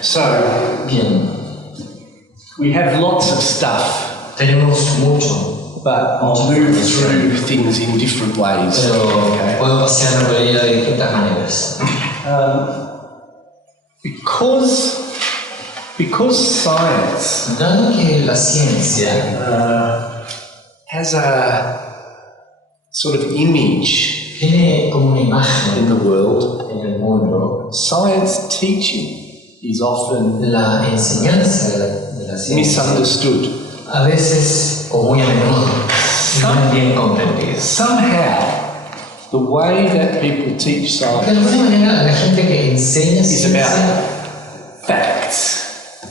So, Bien, we have lots of stuff, tenemos mucho, but I'll move through things in different ways. pero puedo pasear por ella de distintas maneras. Because science Dado que la ciencia has a sort of image tiene como una imagen in the world, en el mundo, science teaching is often la enseñanza de la ciencia misunderstood. a veces, o muy a menudo, no es bien comprendida. Somehow, the way that people teach De science alguna manera, la gente que enseña is ciencia about facts,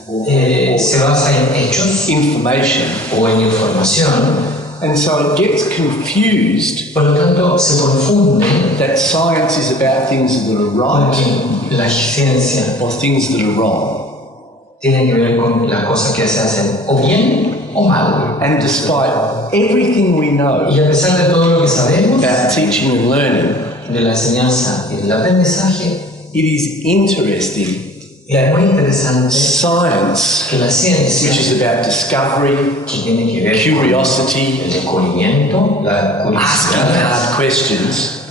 se basa en hechos information, o en información, and so it gets confused por lo tanto se confunde that science is about things that are right porque la ciencia or things that are wrong. tiene que ver con las cosas que se hacen o bien o mal. And despite everything we know Y a pesar de todo lo que sabemos about teaching and learning, de la enseñanza y del aprendizaje, it is interesting es muy interesante science, que la ciencia, which is about discovery, que tiene que ver con curiosity, el descubrimiento, la asking curiosidad, hard questions,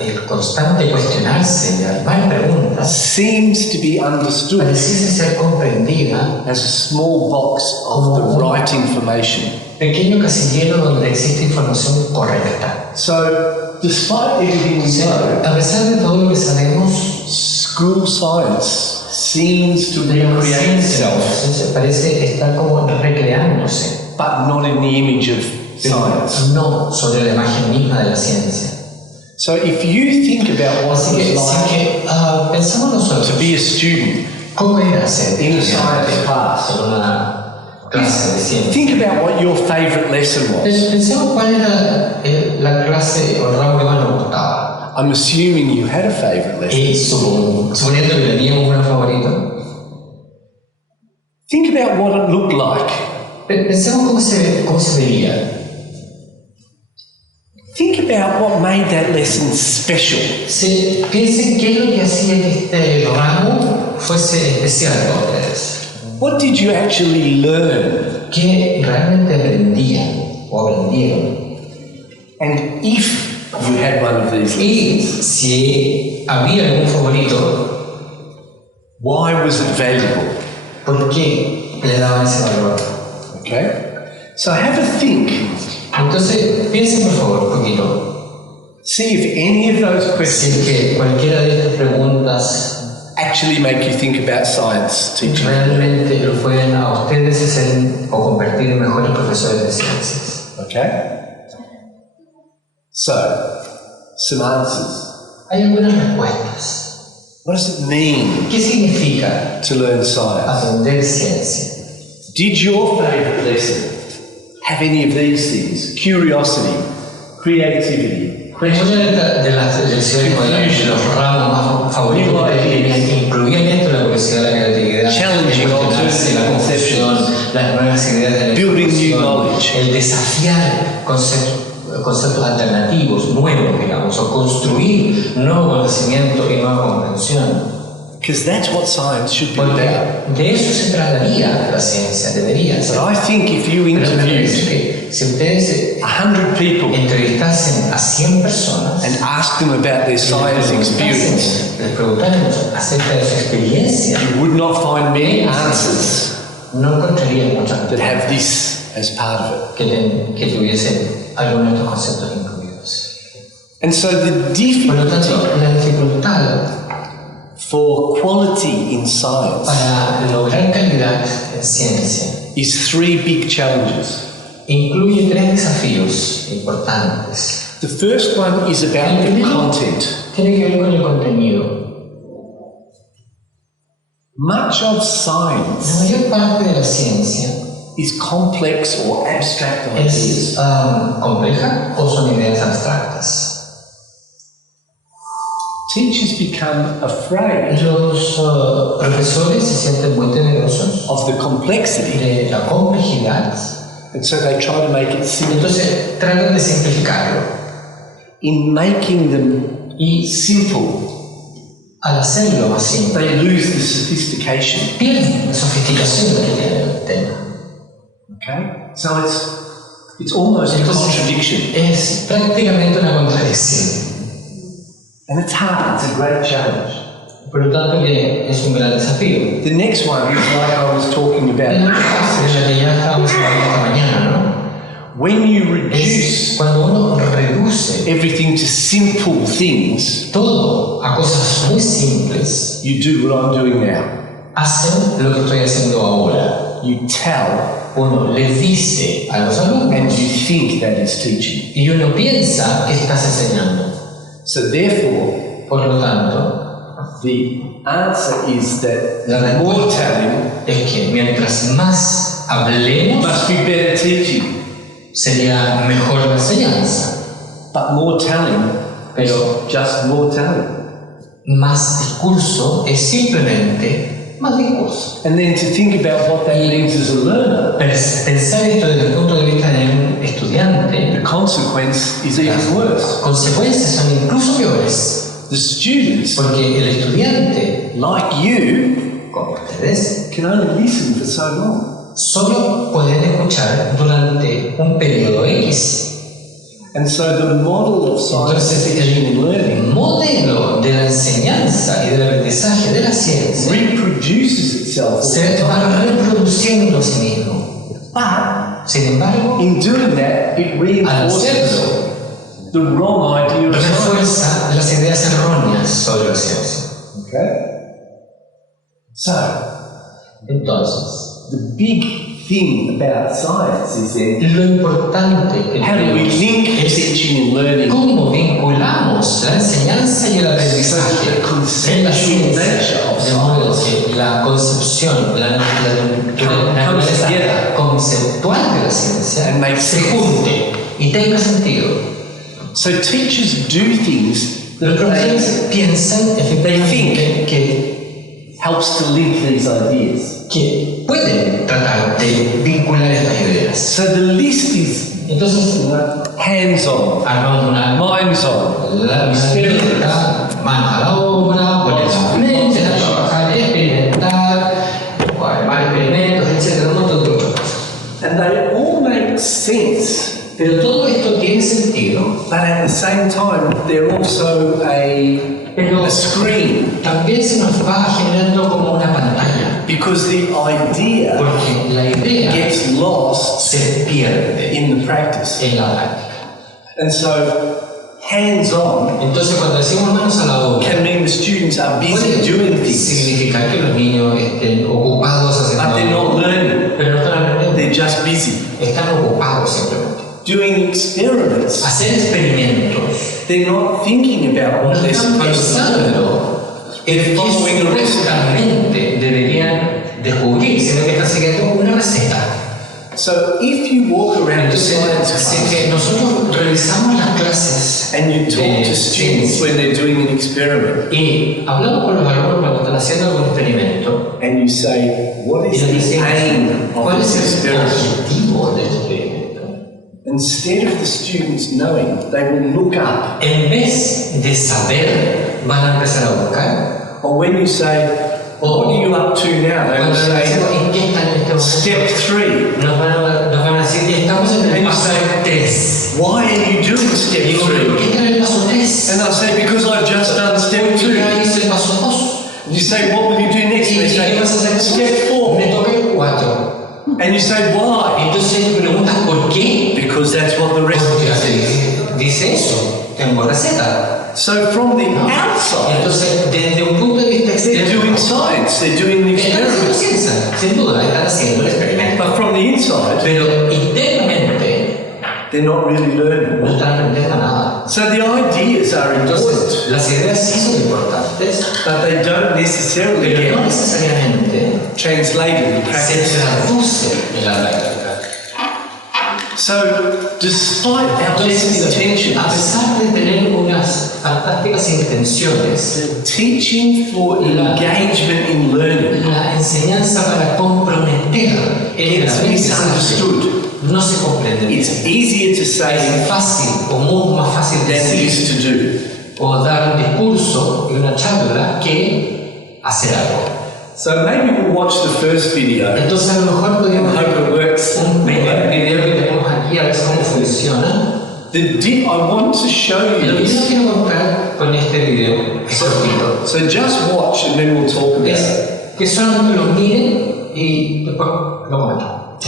el constante cuestionarse y armar preguntas, seems to be understood pareciese ser comprendida as a small box of the right information. pequeño casillero donde existe información correcta. So, despite everything we know, A pesar de todo lo que sabemos, school science seems to la recreate itself, ciencia parece estar como recreándose, but not in the image of science. no sobre la imagen misma de la ciencia. So if you think about what Así que, it's si like que pensamos nosotros, to be a student ¿cómo era ser in a estudiante science class, en una clase de ciencia? think about what your favourite lesson was. Pensemos cuál era la clase o el ramo que más nos gustaba. I'm assuming you had a favourite lesson. Y suponiendo que teníamos una favorita, Think about what it looked like. pensemos cómo se veía. Think about what made that lesson special. Piensen qué es lo que hacía que este ramo fuese especial para ustedes. What did you actually learn? ¿Qué realmente aprendían o aprendieron? And if you had one of these Y lessons, si había algún favorito, why was it valuable? ¿por qué le daban ese valor? Okay? So have a think. Entonces, piensen por favor un poquito. See if any of those Si es questions que cualquiera de estas preguntas actually make you think about science teaching. realmente lo pueden a ustedes hacer o convertir en mejores profesores de ciencias. Okay? So, some answers. Hay algunas respuestas. What does it mean ¿Qué significa to learn science? aprender ciencia? Did your favourite lesson have any of these things? Curiosity, creativity, Muchas de las lecciones o de los ramos más favoritos incluían esto, la curiosidad, la creatividad, Challenging el cuestionarse, la concepción, las nuevas ideas de la Building new información, knowledge. el desafiar conceptos alternativos, nuevos, digamos, o construir nuevo conocimiento y nueva comprensión. because that's what science should be Porque about. de eso se trataría la ciencia, debería ser. But I think if you Pero me parece interviewed que si ustedes 100 people entrevistasen a 100 personas and asked them about their science experience, les preguntáramos acerca de su experiencia, you would not find many answers no encontrarían muchas that have this as part of it. que tuviesen algunos de estos conceptos incluidos. And so the Por lo tanto, difficulty la dificultad for quality in science para lograr calidad en ciencia is 3 big challenges. incluye 3 desafíos importantes. The first one is about the content. Tiene que ver con el contenido. Much of La science mayor parte de la ciencia is complex or abstract ideas. es compleja o son ideas abstractas. Teachers become afraid Los profesores se sienten muy temerosos of the complexity, de la complejidad, and so they try to make it simple. entonces tratan de simplificarlo. In making them Y simple, al hacerlo más simple, they lose the sophistication. pierden la sofisticación que tiene el tema. Okay? So it's almost a contradiction. Es prácticamente una contradicción. And it's hard, it's a great challenge. Por lo tanto, que es un gran desafío. The next one is like I was talking La about. fase de la que ya estábamos hablando esta mañana, ¿no? When you Es reduce cuando uno reduce everything to simple things, todo a cosas muy simples, you do what I'm doing now. hacen lo que estoy haciendo ahora. You tell Uno le dice a los and alumnos you think that is teaching. y uno piensa que estás enseñando. So therefore, Por lo tanto, the answer is that la more respuesta telling es que mientras más hablemos, must be better teaching. sería mejor la enseñanza. But more telling Pero is just more telling. más discurso es simplemente más discurso. And then to think about what that means as a learner, Pensar esto desde el punto de vista de un estudiante, the consequence is even las worse. consecuencias son incluso peores. The students, Porque el estudiante, like you, como ustedes, can only listen for so long. solo pueden escuchar durante un periodo X. And so the model of science Entonces, teaching and el learning modelo de la enseñanza y del aprendizaje de la ciencia reproduces itself. se va reproduciendo a sí mismo. But Sin embargo, in doing that, it al reinforces hacerlo, the wrong idea of science. refuerza las ideas erróneas sobre la ciencia. Okay? So, Entonces, the big thing about science is that lo importante que how do we tenemos link es teaching and learning cómo vinculamos la enseñanza y el aprendizaje en la ciencia, de modo que la concepción, la naturaleza conceptual de la ciencia and make se sense. junte y tenga sentido. So teachers do things Los that profesores piensan efectivamente helps to link these ideas. que pueden tratar de vincular estas ideas. So the list is Entonces, hands-on, armamos una minds-on, la lista, manos a la obra, poner la mente a trabajar, experimentar, armar experimentos, etc. Un montón de cosas. and they all make sense. Pero todo esto tiene sentido, But at the same time, they're also a screen, también se nos va generando como una pantalla, because the idea porque la idea gets lost se pierde in the practice. en la práctica. And so, hands-on Entonces, cuando decimos manos a la obra, can mean the students are busy doing puede things, significar que los niños estén ocupados haciendo but they're not algo, learning. pero no están aprendiendo, They're just busy. están ocupados simplemente. Doing experiments, Hacer experimentos, they're not thinking about no what they're están supposed to learn. pensando en qué following a recipe. supuestamente deberían descubrir, sino que están siguiendo una receta. So if you walk around the Entonces, science si class que nosotros revisamos las clases and you talk to students when they're doing an experiment, y hablamos con los alumnos cuando están haciendo algún experimento, and you say, what y is les the decimos, aim of ¿cuál es this el experiment? objetivo de este experimento? Instead of the students knowing, they will look up. En vez de saber, van a empezar a buscar. Or when you say, what are you up to now? They will Cuando les decimos, say, ¿en qué están en este momento? step 3. Nos van a decir, estamos en el And you paso say, 3. why are you doing step Digo, ¿por 3? qué están en el paso 3? And they'll say, because I've just done step 2. Ya hice el paso 2. You say, what will you do next? ¿Y They qué vas a say, hacer? step 4. Me toca el 4. And you say, why? Entonces preguntas, ¿por qué? Because that's what the recipe Porque says. dice eso, tengo receta. So from the outside, Entonces, desde un punto de vista they're externo, doing science, they're doing the están haciendo experiment. ciencia, sin duda, están haciendo el experimento. But from the inside, Pero internamente they're not really learning. no están aprendiendo nada. So the ideas are important, Entonces, las ideas sí son importantes, but they don't necessarily pero no get necesariamente translated in se practice. traducen en la práctica. So despite our best Entonces, a intentions, pesar de tener unas fantásticas intenciones, teaching for engagement in learning la enseñanza para comprometer el gets aprendizaje misunderstood. no se comprende bien. It's easier to say Es fácil o mucho más fácil than it decir is to do. o dar un discurso y una charla que hacer algo. So maybe we'll watch the first video. Entonces a lo mejor podríamos ver un primer video que tenemos aquí a ver cómo funciona. I want to show you Lo que yo this. quiero mostrar con este video es cortito. So just watch and then we'll talk about it. Es que solamente lo miren y después lo comento.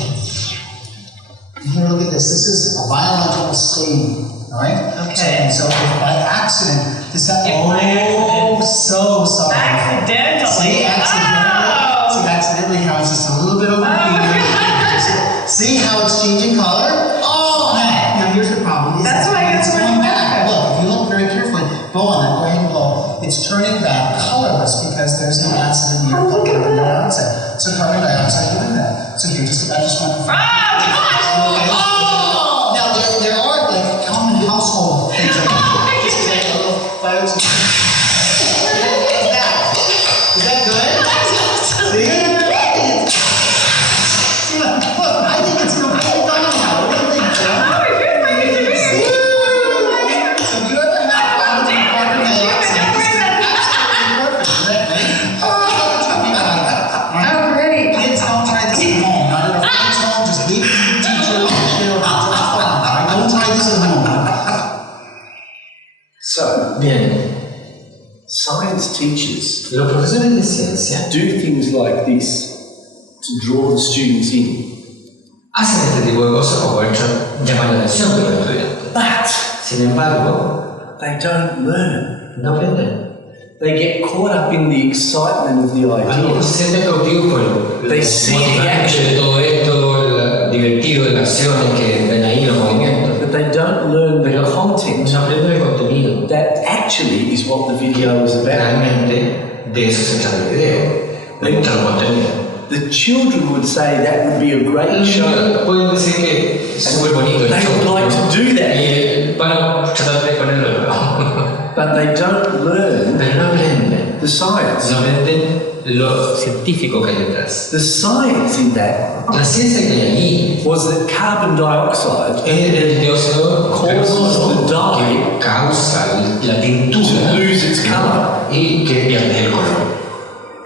Here, look at this. This is a biological stain, all right? Okay. So if by accident, this happens. If by accident. So sorry. Accidentally. See, accidentally. Oh. See, accidentally how it's just a little bit over here. See how it's changing color? Oh, now here's the problem. That's why it's going going back. back. Look, if you look very carefully, blow on that. Go ahead and blow. It's turning back colorless because there's no acid in here called carbon dioxide. So carbon dioxide will do that. So here, I just want to. Oh, Now there are like common household things like that. This is like a little fire extinguisher. Is that good? See? See, look, I think it's no. I think done now. What do you think, Joe? See? So if you ever have problems with carbon dioxide, this is absolutely perfect. Is that right? Tell me about that. All right? Oh, great. Kids, don't try this at home. Not at a friend's home. Just leave it to your teacher. Don't try this at home. So, Bien, science teachers los profesores de ciencia do things like this to draw the students in. hacen este tipo de cosas como hecho llamar la atención de los estudiantes. But Sin embargo, they don't learn. no aprenden. They get caught up in the excitement of the Algunos idea. se sienten cautivos por el They see the motivante action. de todo esto, lo divertido de las acciones que ven ahí, los movimientos. But they don't learn the Pero content. no aprenden el contenido. That actually is what the video is about. Realmente de eso se trata el video, de mostrar contenido. The children would say that would be a great Los show. niños pueden decir que es muy bonito el They show, would like to do that, y van a tratar de ponerlo de nuevo. but they don't learn Pero no aprenden. the science. No aprenden lo científico que hay detrás. The science in that La ciencia que hay allí was that carbon dioxide es el dióxido de causes carbono the dye que causa la to tintura lose its color. y que pierde el color.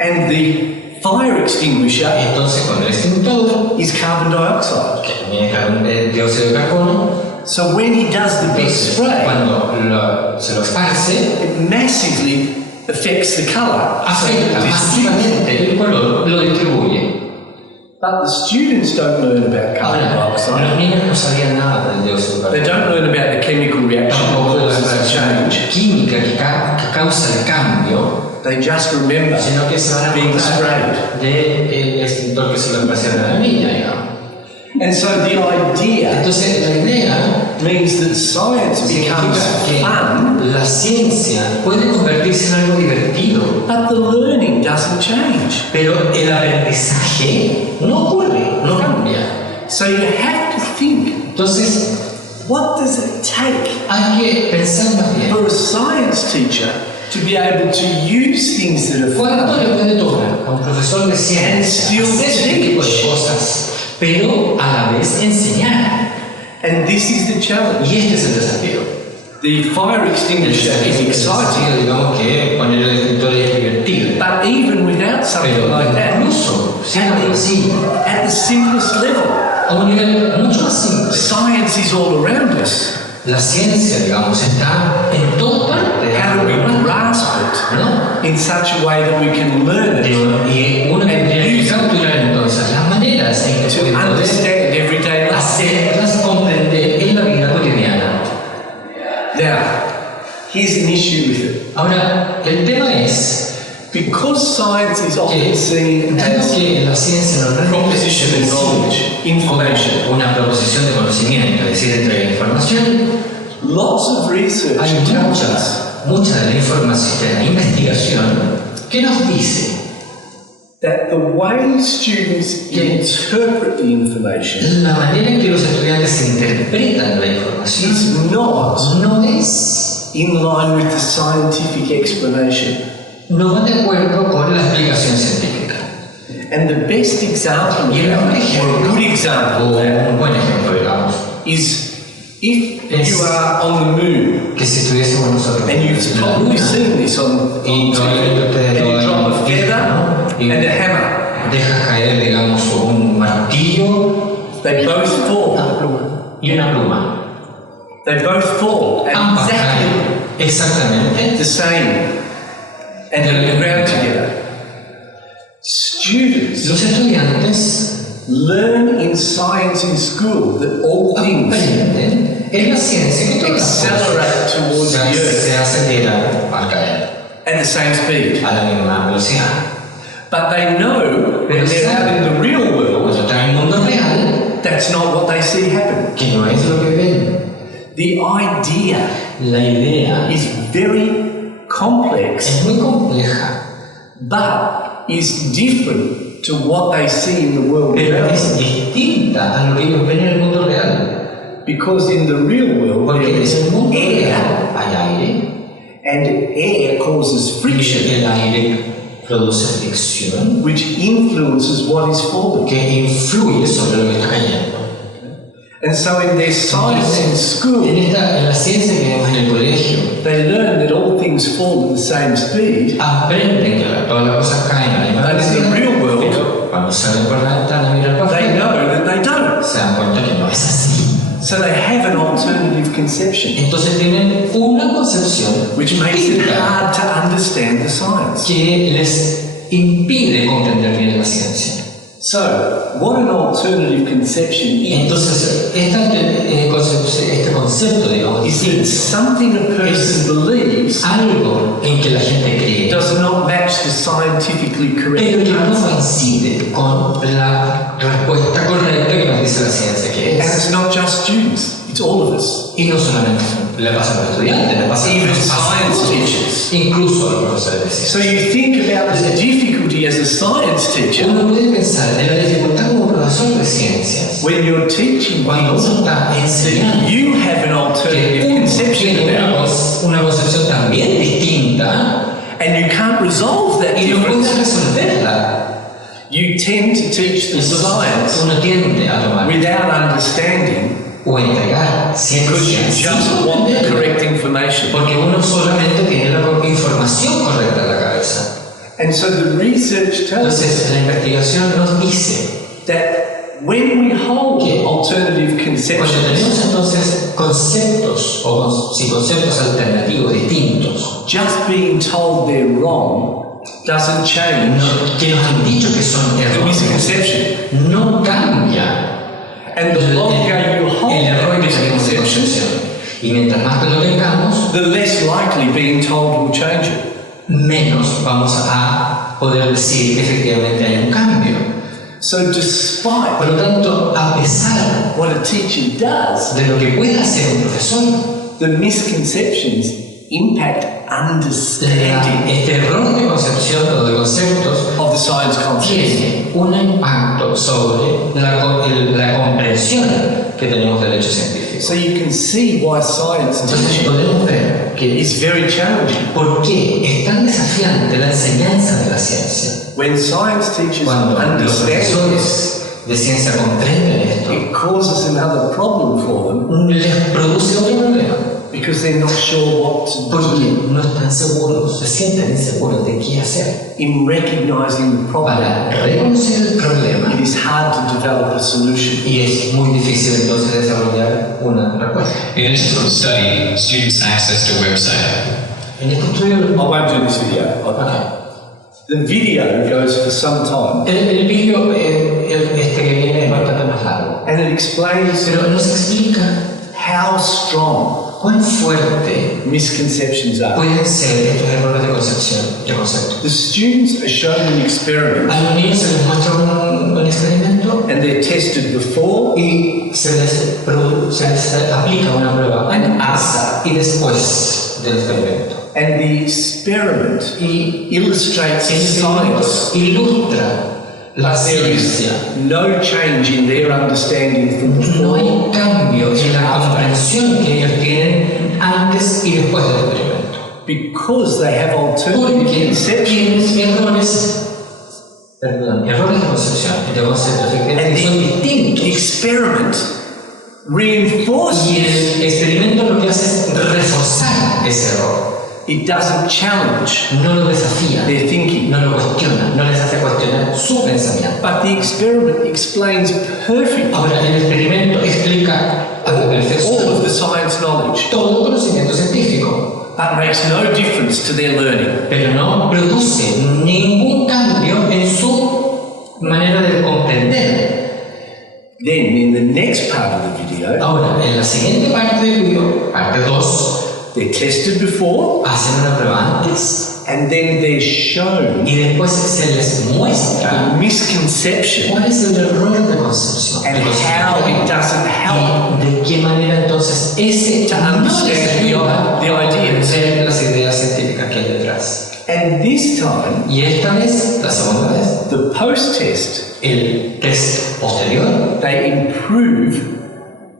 And the fire extinguisher Entonces con el extintor, is carbon dioxide. que también es dióxido de carbono, So when he does the big entonces, spray, cuando se lo esparce, it massively affects the color. afecta Distributes. masivamente el color, lo distribuye. But the students don't learn about carbon Ahora, dioxide. los niños no sabían nada del dióxido de They carbono. don't learn about the chemical reaction that Tampoco de la causes the reacción change. química que causa el cambio, They just remember sino que se van a being acordar sprayed. del extintor que se lo esparcieron a la niña, digamos. And so the idea Entonces la idea means that science becomes significa fun, que la ciencia puede convertirse en algo divertido, but the learning doesn't change. pero el aprendizaje no ocurre, no cambia. So you have to think, Entonces what does it take hay que pensar más bien. for a science teacher to be able to use things that are ¿Cuánto fun? le puede tomar a un profesor de ciencia hacer este tipo de cosas, pero a la vez enseñar? And this is the challenge. Y este es el desafío. The fire extinguisher is exciting, Digamos que poner el extintor es divertido. but even without something Pero like that, incluso sin algo así, at the simplest level, a un nivel mucho más simple, science is all around us. la ciencia, digamos, está en todas partes. How do we grasp it ¿No? in such a way that we can learn it, Y uno tendría que capturar entonces las maneras en que to puede poder understand everyday life? hacerlas comprender en la vida cotidiana. Now, here's an issue with it. Ahora, el tema es Because science is often que, seen dado as que la ciencia normalmente proposition of knowledge, information, una proposición de conocimiento, es decir, entre información, lots of research hay tells us mucha de la información, de la investigación, que nos dice that the way students interpret the information la manera en que los estudiantes interpretan la información is not no es, in line with the scientific explanation. no va de acuerdo con la explicación científica. And the best example, Y el mejor or a ejemplo, good example, o un buen ejemplo, digamos, is If you are on the moon, que si estuviésemos nosotros and you've en la probably luna, seen this on y probablemente ustedes and lo you drop a hayan visto, feather ¿no? Y and a hammer, dejas caer, digamos, un martillo they both fall. y una pluma. They both fall at Ambas caen exactamente the same and hit the ground together. Students los estudiantes learn in science in school that all things aprenden en la ciencia que todas las accelerate cosas towards the earth se aceleran al caer at the same speed. a la misma velocidad. But they know when they're out in the real world, Cuando están en el mundo real, that's not what they see happen. que no es lo que ven. The idea La idea is very complex, es muy compleja, but is different to what they see in the world pero around es them. distinta a lo que ellos ven en el mundo real. Because in the real world, Porque there en is el mundo air, real hay aire, and air causes y friction, el aire produce fricción which influences what is falling. que influye sobre lo que está cayendo. And so in their science in school, En la ciencia que vemos en el colegio, they learn that all things fall at the same speed, aprenden que todas las cosas caen a la misma but in velocidad, the real world, pero cuando salen por la ventana a mirar para they afuera, know that they don't. se dan cuenta que no es así. So they have an alternative conception, Entonces tienen una concepción which makes it distinta hard to understand the science. que les impide comprender bien la ciencia. So, what an alternative conception is Entonces, este concepto, digamos, that distinto, something a person believes algo en que la gente cree, does not match the scientifically pero correct que no answer. coincide con la respuesta correcta que nos dice la ciencia que And es. it's not just students, it's all of us. Y no solamente le pasa a los estudiantes, le pasa a Even los science teachers. incluso a los profesores de ciencia. So you think about the difficulty as a science teacher Uno puede pensar en la dificultad como profesor de ciencias when you're teaching cuando things uno está enseñando that you have an alternative que uno conception tiene about, una concepción también distinta and you can't resolve that y no puede difference. resolverla. You tend to teach the Entonces, science uno tiende a tomar without understanding o entregar because you ciencia just sin want the comprender, correct information. porque uno solamente tiene la información correcta en la cabeza. And so the research tells us Entonces, la investigación nos dice that when we hold alternative cuando conceptions, tenemos entonces conceptos o conceptos alternativos distintos just being told they're wrong doesn't change que nos han dicho que son the errores, misconception. no cambia And the longer you hold el error that que tenemos de misconception, concepción. Y mientras más lo tengamos, the less likely being told will change it. menos vamos a poder decir que efectivamente hay un cambio. So despite Por lo tanto, a pesar what a teacher does, de lo que pueda hacer un profesor, the misconceptions impact understanding este error de concepción o de conceptos of the science concept. tiene un impacto sobre la comprensión que tenemos del hecho científico. So you can see why science Entonces teaching podemos ver que is very challenging. por qué es tan desafiante la enseñanza de la ciencia. When science teachers Cuando los understand this, profesores de ciencia comprenden esto, it causes another problem for them les produce otro problema. because they're not sure what to Porque do no están seguros, se sienten inseguros de qué hacer. in recognizing the problem. Para reconocer el problema, It is hard to develop a solution. y es muy difícil entonces desarrollar una respuesta. In this study, students accessed a website. En este estudio, I won't do this video. The video goes for some time el vídeo este que viene es bastante más largo, and it explains pero nos explica how strong cuán fuerte misconceptions are. pueden ser estos errores de concepción, de concepto. The students are shown an experiment A los niños se les muestra un experimento and they're tested before y se les aplica una prueba antes y después del experimento. and the experiment illustrates El experimento science. ilustra la There ciencia. is no change in their understanding from No before. hay cambio en la comprensión que ellos tienen antes y después del experimento. Because they have alternative Porque conceptions. tienen errores de concepción y de concepto efectivamente And son distintos. the experiment reinforces ese error. It doesn't challenge No lo desafía, their thinking. no lo cuestiona, no les hace cuestionar su pensamiento. But the experiment explains perfectly Ahora, el experimento explica a la all perfección of the science knowledge, todo conocimiento científico, but makes no difference to their learning. pero no produce ningún cambio en su manera de comprender. Then, in the next part of the video, Ahora, en la siguiente parte del video, parte 2, they're tested before, hacen una prueba antes and then they're shown y después se les muestra the misconception cuál es el error de concepción and how it doesn't help y de qué manera entonces ese to no les understand ayuda the a ideas. comprender las ideas científicas que hay detrás. And this time, Y esta vez, la segunda vez, the post-test, el test posterior they improve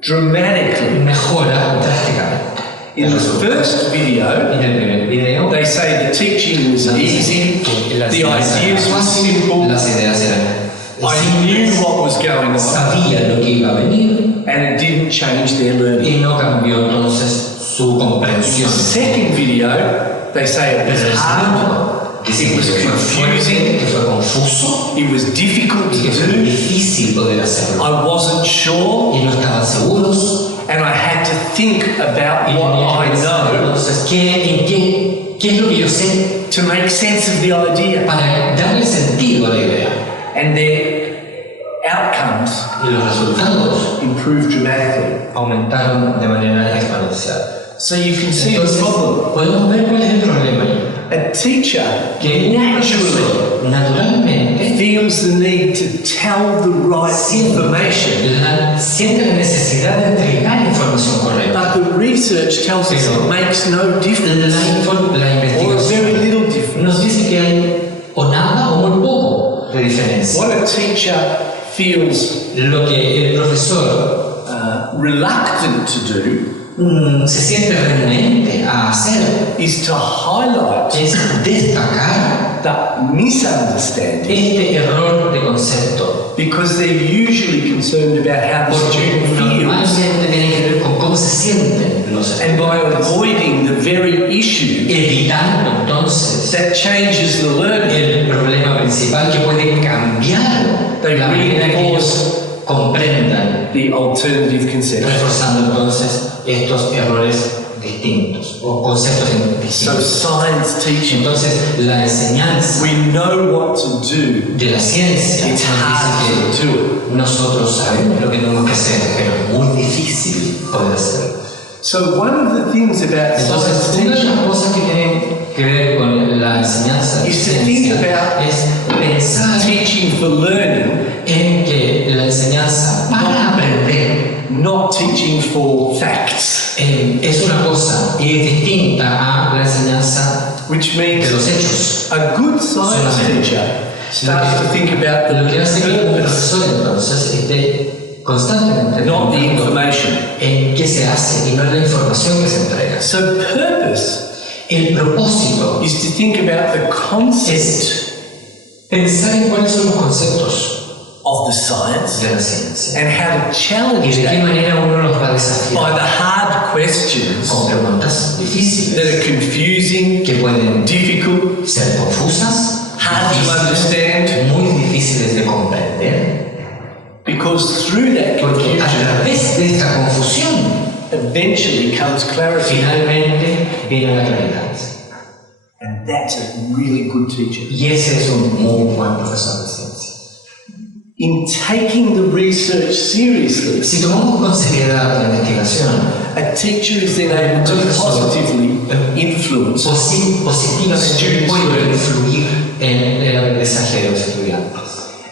dramatically. mejora drásticamente. In the first video, En el primer video, they say the teaching was easy, que las the ideas ideas eran were fáciles, simple, las ideas eran I knew what was going on, sabía lo que iba a venir and it didn't change their learning. y no cambió entonces su The comprensión. second video, they say it Pero el was hard, segundo dice it que was fue confusing, que fue confuso it was difficult y que to fue do, difícil poder hacerlo I wasn't sure, y no estaban seguros and I had to think about y what tenía I que pensar, know entonces ¿qué es lo que yo sé to make sense of the idea. para darle sentido a la idea? And their outcomes Y los resultados improved dramatically. aumentaron de manera exponencial. So you can see the Entonces, problem. podemos ver cuál es el problema ahí. A teacher Que naturally naturalmente feels the need to tell the right information, siente la necesidad de entregar información correcta. but the research tells us it makes no difference La or very investigación little difference. nos dice que hay o nada o muy poco de diferencia. What a teacher feels Lo que el profesor reluctant to do se siente renuente a hacer is to highlight es destacar the misunderstanding, este error de concepto. because they're usually concerned about how the Porque student feels, normalmente tiene que ver con cómo se sienten los and by estudiantes. avoiding the very issue Evitando entonces that changes the learning, el problema principal que puede cambiar la manera que ellos comprendan, the alternative conception. reforzando entonces estos errores distintos o conceptos So distintos. science teaching, Entonces la enseñanza we know what to do. de la ciencia It's hard nos to dice do it. que nosotros sabemos lo que tenemos que hacer, pero es muy difícil poder hacerlo. So one of the things about Entonces, science una de teaching las cosas que tiene que ver con la enseñanza de is to think ciencia about es pensar teaching for learning, en que la enseñanza para aprender not teaching for facts, es una cosa y es distinta a la enseñanza which de means los hechos. a good science teacher starts to think about Lo que hace que un the purpose, profesor entonces esté constantemente not the pensando information. en qué se hace y no en la información que se entrega. So purpose El propósito is to think about the concept es pensar en cuáles son los conceptos of the science de la ciencia and how to y challenge de qué that manera uno los va a by desafiar the hard questions con preguntas that difíciles are confusing, que pueden difficult, ser confusas, hard to difíciles, understand, muy difíciles de comprender, because through that porque a confusion través de esta confusión eventually comes clarity. finalmente viene la claridad. And that's a really good teacher. Y ese es un muy buen profesor de ciencia. In taking the research seriously, Si tomamos con seriedad la investigación, a teacher is then able to positively influence positivamente puede influir en el aprendizaje de los estudiantes.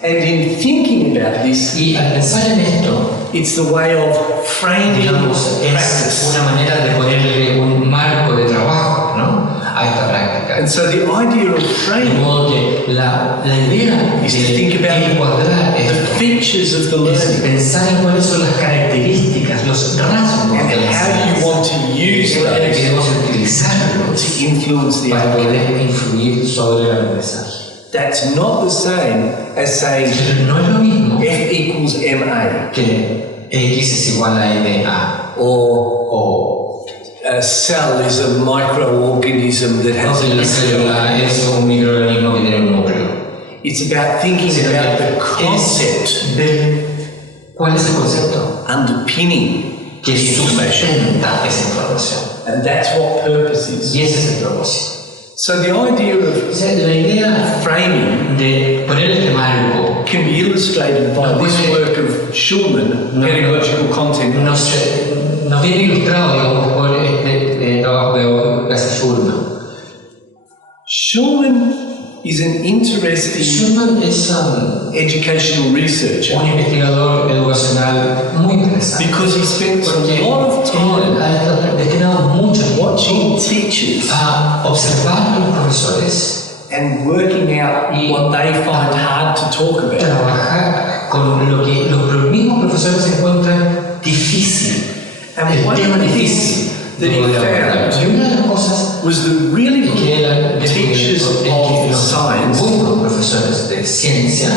And in thinking about this, Y al pensar en esto, it's the way of framing digamos, es practice. una manera de ponerle un marco de trabajo, ¿no?, a esta práctica. And so the idea of De framing modo que la idea is to think de about encuadrar the esto features of the es learning pensar en cuáles son las características, los rasgos and de la how you enseñanza, want to use de manera que those debemos utilizarlos to influence the para outcome. poder influir sobre el aprendizaje. That's not the same as saying Pero no es lo mismo F equals MA que X es igual a MA or a cell is a microorganism that has La célula es un microorganismo que tiene un núcleo. It's about thinking about the concept ¿Cuál es el concepto? underpinning Que sustenta esa información. and that's what purpose is. Y ese es el propósito. So the idea of O sea, la idea framing de poner este marco can be illustrated by this work of Schulman, Pedagogical Content. nos viene ilustrado, digamos, por este trabajo de Schulman. Schulman is an interesting Schulman es educational researcher un investigador educacional muy interesante. because he spends a Porque lot of time él ha destinado mucho watching tiempo teachers a observar a los profesores, and working out what they find hard to talk about. trabajar con lo que los mismos profesores encuentran difícil, And el one tema of the difícil. things that he found Y una de las cosas was that really que good teachers of los science buenos profesores de ciencia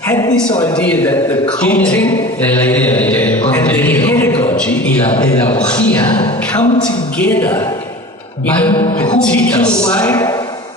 had this idea that the content tienen la idea de que el and the contenido pedagogy y la pedagogía come together in van a particular juntos way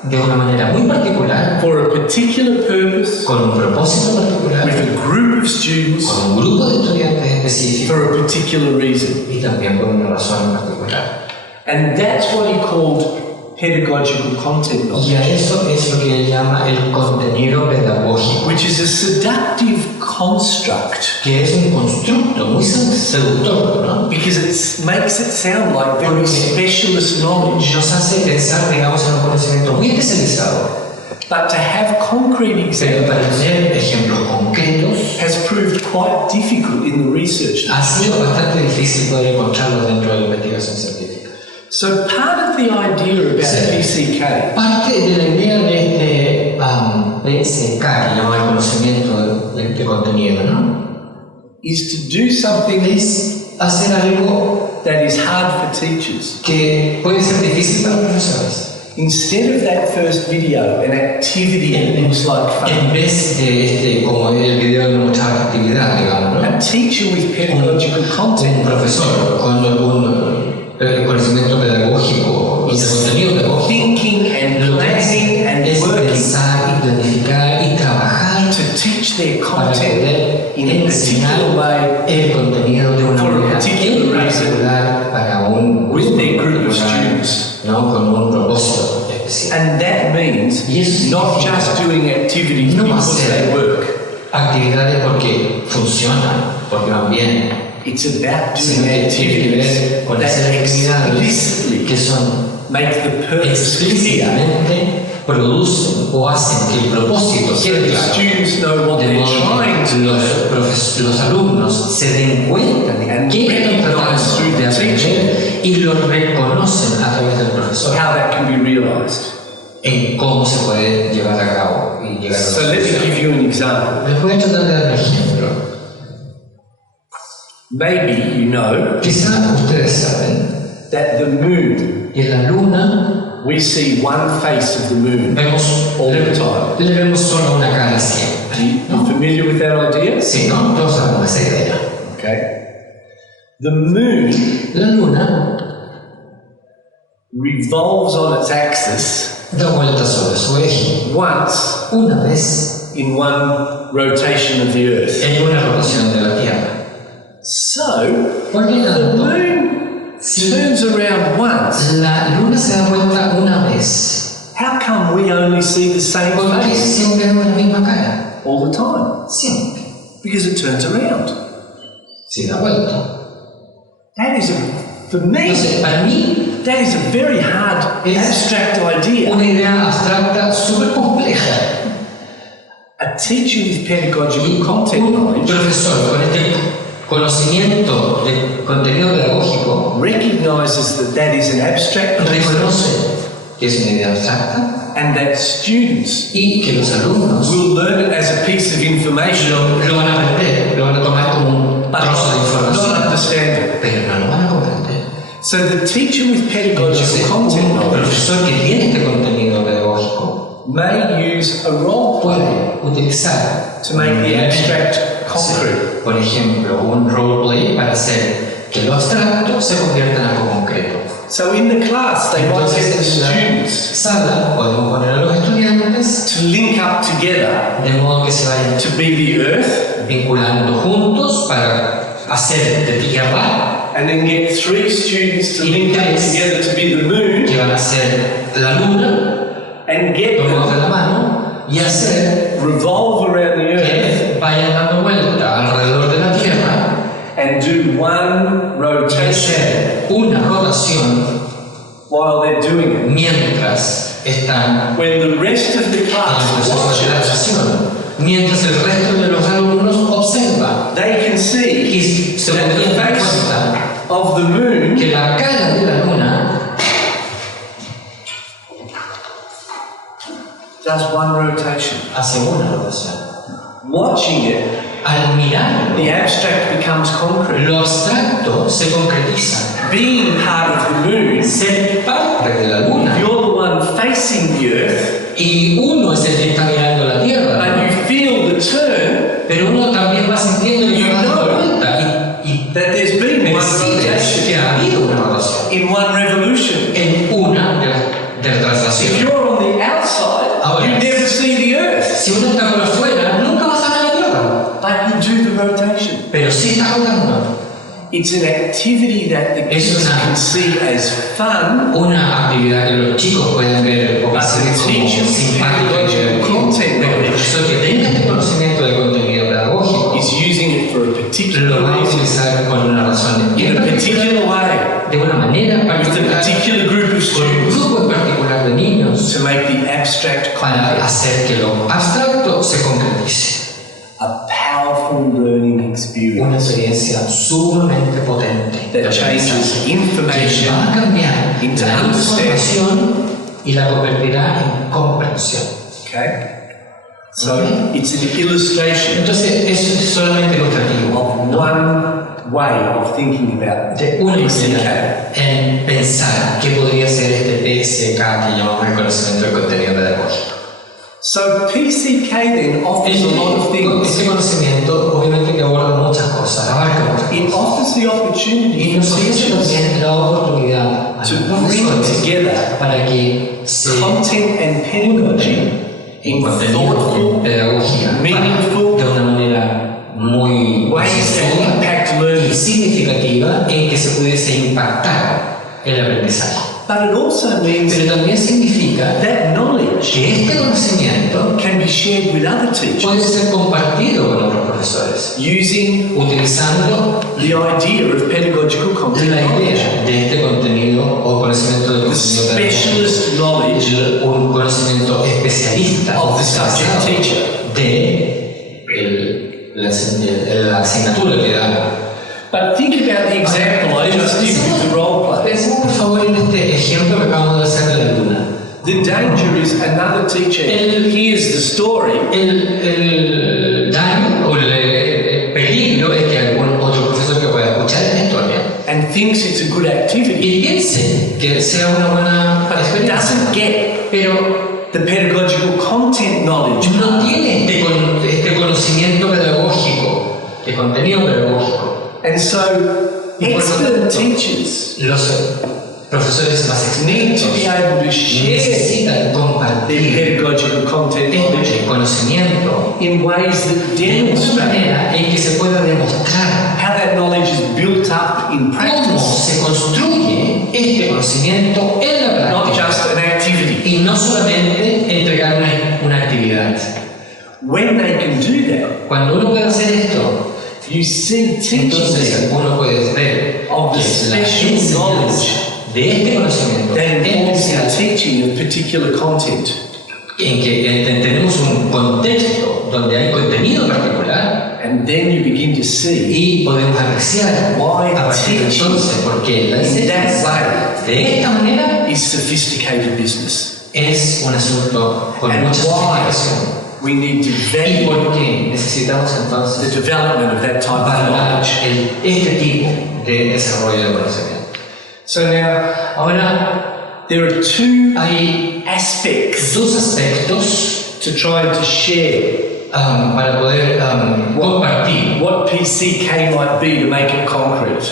de una manera muy particular, for a particular purpose con un propósito with particular, a group of students con un grupo de estudiantes específico for a particular reason. y también por una razón particular. And that's what he called pedagogical content knowledge, Y a eso es lo que él llama el contenido pedagógico, which is a seductive construct que es un constructo muy seductor, ¿no? because it makes it sound like very specialist knowledge. Nos hace pensar, digamos, en un conocimiento muy especializado, But to have concrete pero para examples tener ejemplos concretos has proved quite difficult in the research. ha sido bastante difícil poder encontrarlos dentro de la investigación científica. So part of the idea about PCK Parte de la idea de PSK, que llama el conocimiento de contenido, ¿no? is to do something Es hacer algo that is hard for teachers. que puede ser difícil para los profesores. Instead of that first video, an activity that looks like fun, En vez de como el video de mucha actividad, digamos, ¿no? a teacher with pedagogical Un content profesor con un conocimiento pedagógico y de contenido pedagógico thinking and lo que hace planning and es working pensar y planificar y trabajar to teach their para content poder in a enseñar particular way el contenido de una for a manera particular reason particular para un with their group of particular, students. ¿no? Con un propósito especial. And that means Y eso not significa just doing activities no because they hacer work. actividades porque funcionan, porque van bien, It's about sino doing que tiene que activities ver con that hacer actividades explicitly que son make the purpose clear. explícitamente producen o hacen que el propósito So quede the claro. students know what De they're modo trying que to do los alumnos se den cuenta de And qué están recognize through tratando de the aprender y lo reconocen a través del profesor how that can be realized. en cómo se puede llevar a cabo y llegar a los So let me give you an example. Les voy a tratar de dar un ejemplo. Maybe you know Quizá ustedes saben that the moon, que la luna we see one face of the moon vemos all the time. le vemos solo una cara siempre. You familiar with that idea? Sí, ¿no? Todos sabemos esa idea. Okay. The moon La luna revolves on its axis da vuelta sobre su eje once una vez in one rotation of the Earth. en una rotación de la Tierra. So, Por lo the tanto, moon si turns around once. la luna se da vuelta una vez, How come we only see the same ¿por qué face siempre vemos la misma cara? all the time? Siempre. Because it turns around. Si da vuelta. That is, for me, Entonces, para mí, that is a very hard, Es abstract idea. una idea abstracta súper compleja. A teacher with pedagogical content Un knowledge profesor con este conocimiento de contenido pedagógico recognizes that that is an abstract concept reconoce que es una idea abstracta and that students y que los alumnos will learn it as a piece of information lo van a aprender, lo van a tomar como un but trozo de not información, understand it. pero no lo van a comprender. So the teacher with pedagogical Entonces, content un knowledge profesor que tiene este contenido pedagógico may use a role play puede utilizar to make the abstract concrete. por ejemplo, un roleplay para hacer que lo abstracto se convierta en algo concreto. So in the class, they might get the Entonces, en la students sala podemos poner a los estudiantes to link up together de modo que se vayan to be the earth, vinculando juntos para hacer de tierra, and then get 3 students to Y link up tres. together to be the moon, que van a hacer la luna, and get tomados de them la mano, y hacer revolve around the earth que vayan dando vuelta alrededor de la tierra and do one y rotation hacer una rotación while they're doing it. mientras están When the rest of the en el class proceso watch de it, traslación, mientras el resto de los alumnos observa they can see y se that podrían the dar face cuenta of the moon que la cara de la luna does one rotation. hace una rotación. Watching it, Al mirarlo, the abstract becomes concrete. lo abstracto se concretiza. Being part of the moon, Ser parte de la luna you're the one facing the earth, y uno es el que está mirando la tierra, and you feel the turn, pero uno también va sintiendo que va dando vuelta y that there's been one percibes rotation que ha habido una rotación in one revolution. en una de las If traslaciones. you're on the outside, Ahora, you never see the earth, Si uno está por afuera, nunca vas a ver la tierra, but you do the rotation. pero sí está rotando. It's an activity that the Es kids una- can see as fun, Una actividad que los chicos pueden ver o but percibir the como teacher's simpática y divertida. content Pero el knowledge profesor que tenga este conocimiento de contenido pedagógico is using it for a particular lo va a reason, utilizar con una razón in a particular way, de una manera with a particular, particular group of con un students, grupo en particular de niños, to make the abstract para concrete. hacer que lo abstracto se concretice. A powerful learning Una experience experiencia sumamente potente de that changes aprendizaje, que information va a cambiar into la understanding. información y la convertirá en comprensión. Okay? So it's an illustration Entonces, eso es solamente ilustrativo of one way of thinking about de una PCK. manera en pensar qué podría ser este PSK que llamamos el conocimiento del contenido pedagógico. So PCK then offers a lot of things. Este conocimiento obviamente que aborda muchas cosas, abarca muchas It cosas. offers the opportunity Y for nos ofrece teachers también la oportunidad a to los bring profesores together para que se content and pedagogy en in contenido thoughtful pedagógica meaningful de una manera muy ways that concienzuda impact y learning. significativa en que se pudiese impactar el aprendizaje. But it also means Pero también significa that knowledge que este conocimiento can be shared with other teachers puede ser compartido con otros profesores, using utilizando the idea of pedagogical content la knowledge. idea de este contenido o conocimiento del The contenido pedagógico, specialist knowledge un conocimiento especialista of the subject especializado teacher. de la asignatura que da. But think about the example I just did with the role play. Pensemos por favor en este ejemplo que acabamos de hacer de la luna. The danger is another teacher hears the story El daño o el peligro es que algún otro profesor que pueda escuchar esta historia and thinks it's a good activity, y piense que sea una buena but experiencia, doesn't get pero the pedagogical content knowledge. no tiene este conocimiento pedagógico, de contenido pedagógico. And so, expert teachers Los profesores más need to be expertos able to share necesitan their compartir pedagogical content knowledge este conocimiento in ways that de una demonstrate manera en que se pueda demostrar how that knowledge is built up in cómo practice, se construye este conocimiento en la not práctica just an activity. y no solamente entregar una actividad. When they can do that, Cuando uno puede hacer esto, you see teaching entonces them uno puede ver of the que la special enseñanza knowledge de este conocimiento that informs especial, the teaching of particular content. en que tenemos un contexto donde hay contenido particular And then you begin to see y podemos apreciar Why a partir de teaching entonces porque la in that enseñanza way de esta manera is sophisticated business. es un asunto con And mucha why sofisticación. we need to ¿Y value por qué necesitamos the entonces development of that type of valorar knowledge. este tipo de desarrollo de conocimiento? So now, Ahora, there are two hay aspects dos aspectos to try to share para poder compartir what PCK might be to make it concrete.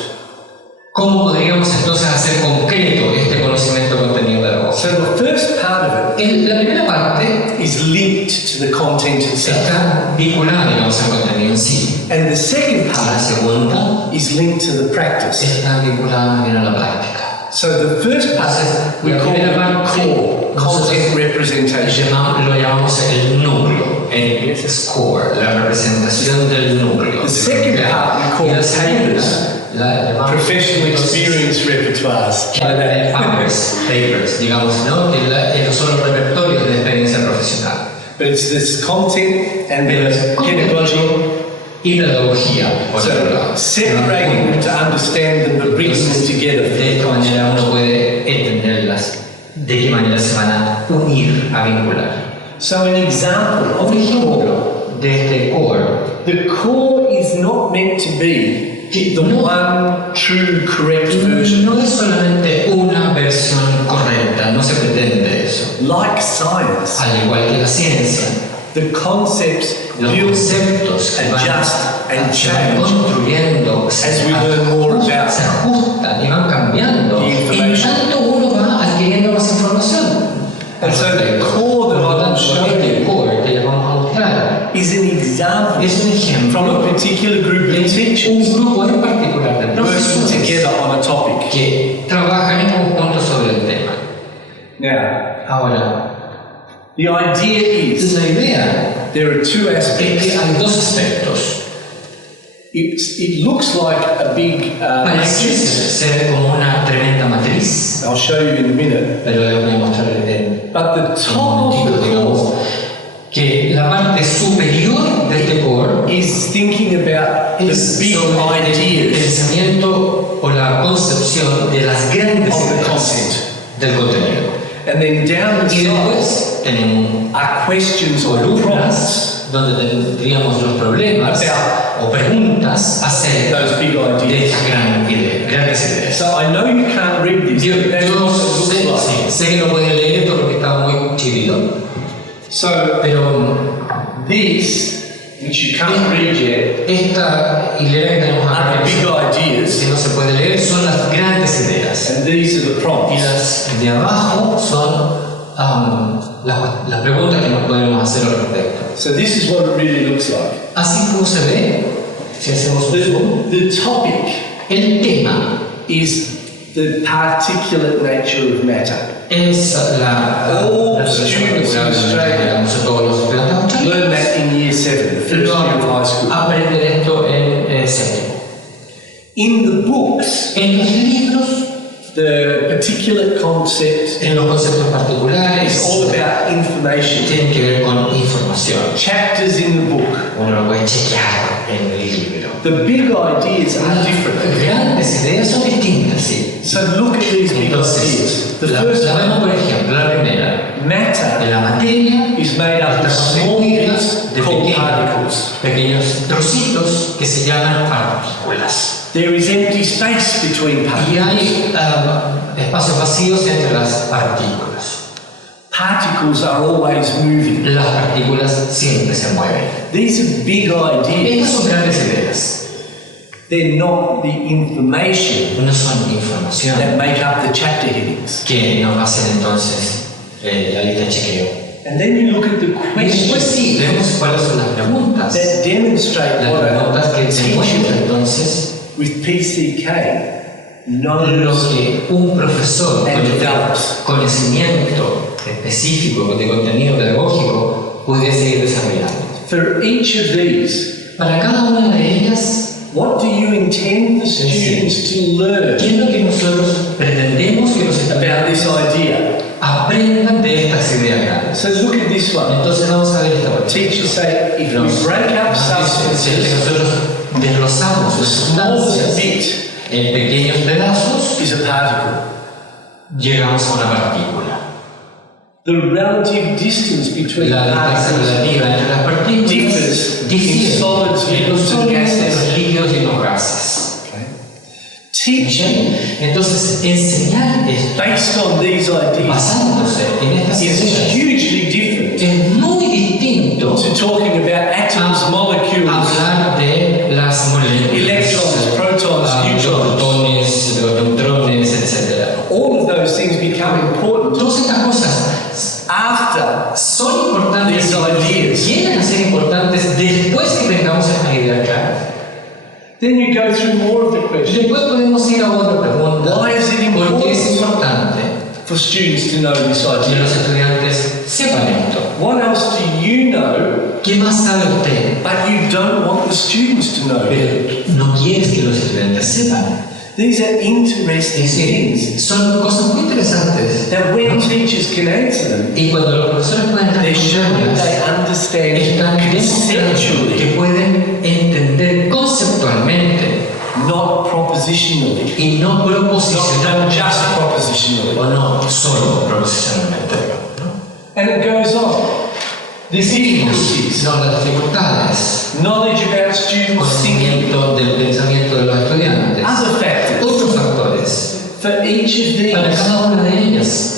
¿Cómo podríamos entonces hacer concreto este conocimiento contenido pedagógico? So the first part of it La primera parte is linked to the content itself. está vinculada, digamos, al contenido en sí. And the second La part segunda is linked to the practice. está vinculada bien a la práctica. So the first part we La call primera it parte core, content representation. lo llamamos el núcleo. En inglés es core, la representación del núcleo. The second part we call Y la segunda, papers, la llamamos professional experience repertoires. papers, digamos, ¿no? Que son los repertorios de experiencia profesional. But it's this content and the pedagogy. Y pedagogía, por otro lado. So separating them to understand them but bringing them together. De esta manera uno puede entenderlas, de qué manera se van a unir, a vincular. So an example of Un the core. ejemplo de este core. The core is not meant to be the one true correct version. No es solamente una versión correcta, no se pretende eso. Like science, Al igual que la ciencia, the concepts los build, conceptos que van adjust and se van change construyendo, as we learn more about se ajustan y van cambiando. the En information. tanto uno va adquiriendo más información. And so the core that Por lo I'm tanto, showing este you core que les vamos a mostrar is an example es un ejemplo from a particular group de of teachers un grupo en particular de working profesores together on a topic. que trabajan en conjunto sobre el tema. Now, Ahora, the idea is la idea there are two es aspects. que hay dos aspectos. It looks like a big Parece matrix. ser como una tremenda matriz, I'll show you in a minute. pero les voy a mostrar en But the un top of momentito, the digamos, core que la parte superior de este core is thinking about the es big sobre el ideas pensamiento o la concepción de las grandes of the ideas content. del contenido. And then down the Y side después tenemos are questions or columnas prompts donde tendríamos los problemas o preguntas acerca those big de ideas. estas grandes ideas. So I know you can't read this, Yo but that's what it looks like. sé que no pueden leer esto porque está muy chiquito, So pero this, which you can't read yet, esta hilera que tenemos are acá, the big ideas, que no se puede leer, son las grandes ideas. and these are the Y prompts. las de abajo son las preguntas que nos podemos hacer al respecto. So this is what it really looks like. Así como se ve, si hacemos un zoom, The topic el tema is the particulate nature of matter. es la All relación students in particular, Australia digamos, a todos los estudiantes australianos. Learn that in year 7, the first year of high school. Aprender esto en séptimo. In the books, En los libros, the particulate concept en los conceptos is particulares, all about information. tienen que ver con información. Chapters in the book. Uno lo puede chequear en el libro. The big ideas are Las different. grandes ideas son distintas, sí. So look at these big Entonces, ideas. The la first vemos, one, por ejemplo, la primera. matter, La materia is made up of está small constituida bits de called particles. pequeños trocitos que se llaman partículas. There is empty space between Y particles. hay espacios vacíos entre las partículas. Particles are always moving. Las partículas siempre se mueven. These are big ideas. Estas son grandes ideas. They're not the information No son información that make up the chapter headings. que nos hacen entonces la lista de chequeo. And then you look at the Y después questions sí, vemos cuáles son las preguntas. that demonstrate Las what preguntas a que demuestran teacher entonces with PCK lo knows que un profesor con este conocimiento específico de contenido pedagógico puede seguir desarrollando. for each of these. Para cada una de ellas, What do you intend the students to learn ¿qué es lo que nosotros pretendemos que los about this estudiantes idea? aprendan de estas ideas grandes? So look at this one. Entonces vamos a ver esta parte. Teachers say if we Los break up substances, nosotros desglosamos the las smallest sustancias bit en pequeños pedazos, is a particle. llegamos a una partícula. The relative distance between La distancia particles relativa entre las partículas differs difiere in solids, en los liquids, and sólidos, gases. los líquidos y los gases. Teaching Entonces, enseñar esto based on these ideas basándose en estas is ideas hugely different es muy distinto to talking about atoms, molecules, hablar de las moléculas, electrons, protons, los neutrons. protones, los then you go through more of the questions. Después podemos ir a otra pregunta. Why is it ¿Por qué es important importante for students to know this que idea? los estudiantes sepan esto? What else do you know, ¿Qué más sabe usted? but you don't want the students to know? Pero no quieres que los estudiantes sepan. These are interesting Es things decir, son cosas muy interesantes. that when teachers can answer them, Y cuando los profesores pueden they're showing they responderlas, understand están demostrando conceptually, que pueden entender conceptualmente not propositionally, y no not proposicionalmente. just propositionally. O no solo proposicionalmente. ¿No? And it goes on. These difficulties, No, las dificultades, knowledge about students' thinking, conocimiento del pensamiento de los estudiantes, other factors, otros factores, for each of para these. cada una de ellas.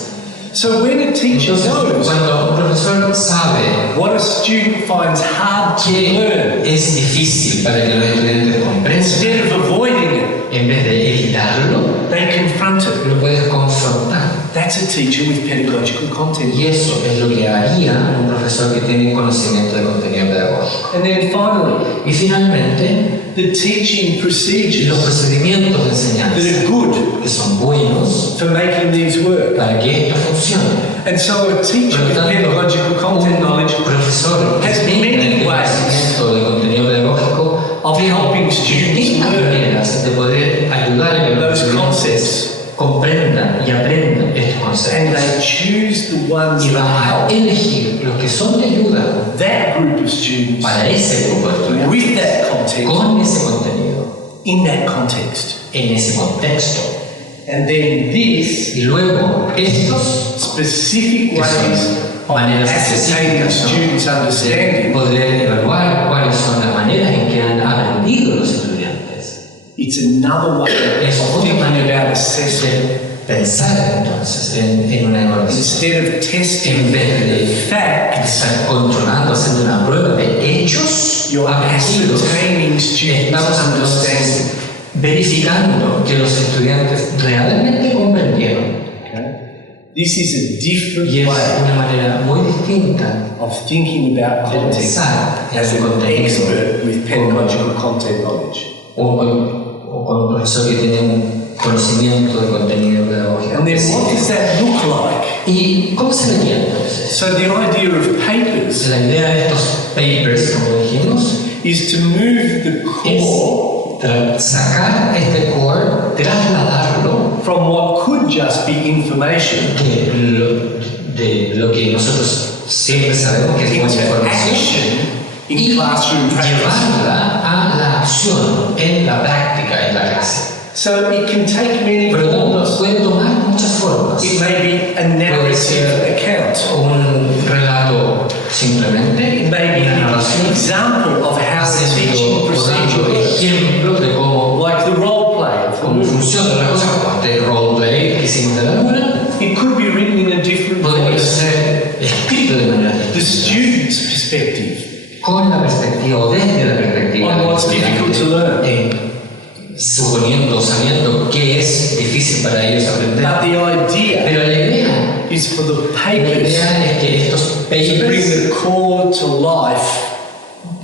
So when a teacher Entonces, knows cuando un profesor sabe what a student finds hard to que learn, es difícil para que los estudiantes comprendan, instead of avoiding it, en vez de evitarlo, they confront it. lo puedes confrontar. That's a teacher with pedagogical content. Y eso es lo que haría un profesor que tiene conocimiento de contenido pedagógico. And then finally, Y finalmente, the teaching los procedures procedimientos de that enseñanza are good que son buenos for making these work. para que esto funcione. And so a teacher Por lo with tanto, pedagogical content knowledge un profesor has que tiene many ways conocimiento de contenido pedagógico of helping students distintas learn maneras de poder ayudar a que los those estudiantes concepts, comprendan y aprendan estos and conceptos. they choose the ones Y that va a help elegir los que son de ayuda that group of students para ese grupo de estudiantes, with that content con ese contenido, in that context. en ese contexto. And then this Y luego estos specific que ways son of maneras ascertaining específicas, ¿no?, students' de understanding. poder evaluar cuáles son las maneras en que han aprendido los estudiantes. It's another way Es of otra thinking manera about assessment. de pensar entonces en una evaluación. Instead of testing En vez de facts, estar controlando, haciendo una prueba de hechos you're aprendidos, ascertaining students' estamos entonces understanding. verificando que los estudiantes realmente comprendieron. This is a different Y es way una manera muy distinta of thinking about de content pensar en as el an contenido expert with pedagogical content knowledge. o con un profesor que tiene un conocimiento de contenido pedagógico. And then what does that look like? ¿Y cómo se vería entonces? So the idea of papers La idea de estos papers, como dijimos, is to move the core es sacar este core, trasladarlo from what could just be information de lo que nosotros siempre sabemos que es buena into información action in y classroom practice. llevarla a la acción en la práctica en la clase. So it can take many Por lo tanto, forms. puede tomar muchas formas. It may be a narrative account. Un relato simplemente, It may be una an narración, example of how the teaching haciendo procedure works. ejemplos de cómo Like the role play. funciona la cosa, como este roleplay que hicimos de la luna, It could be written in a different podría voice. ser escrito de manera The distinta, student's perspective con la perspectiva o desde la perspectiva on del what's difficult to estudiante, learn. suponiendo, sabiendo que es difícil para ellos aprender. But the idea Pero la idea is for the La papers idea es que estos to bring papers the core to life,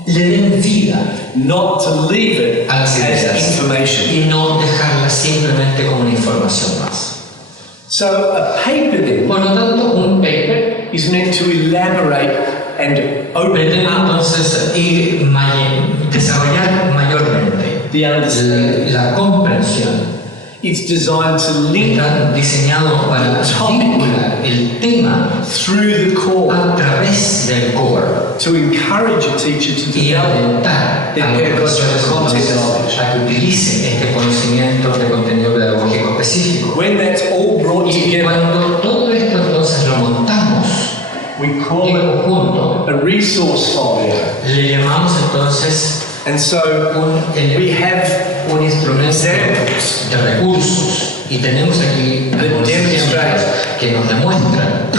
le den vida not to leave it a las as ideas information. y no dejarlas simplemente como una información más. So a paper then Por lo tanto, un paper is meant to elaborate and open pretende up entonces desarrollar mayormente the understanding. la comprensión. It's designed to link Está diseñado para vincular el tema through the core a través del core to encourage a teacher to y develop alentar a los profesores entonces a que utilicen este conocimiento de contenido pedagógico específico. When that's all brought Y together, cuando todo esto entonces lo montamos we call en it conjunto, a resource folio. le llamamos entonces And so we have un instrumento examples de recursos y tenemos aquí algunos ejemplos que nos demuestran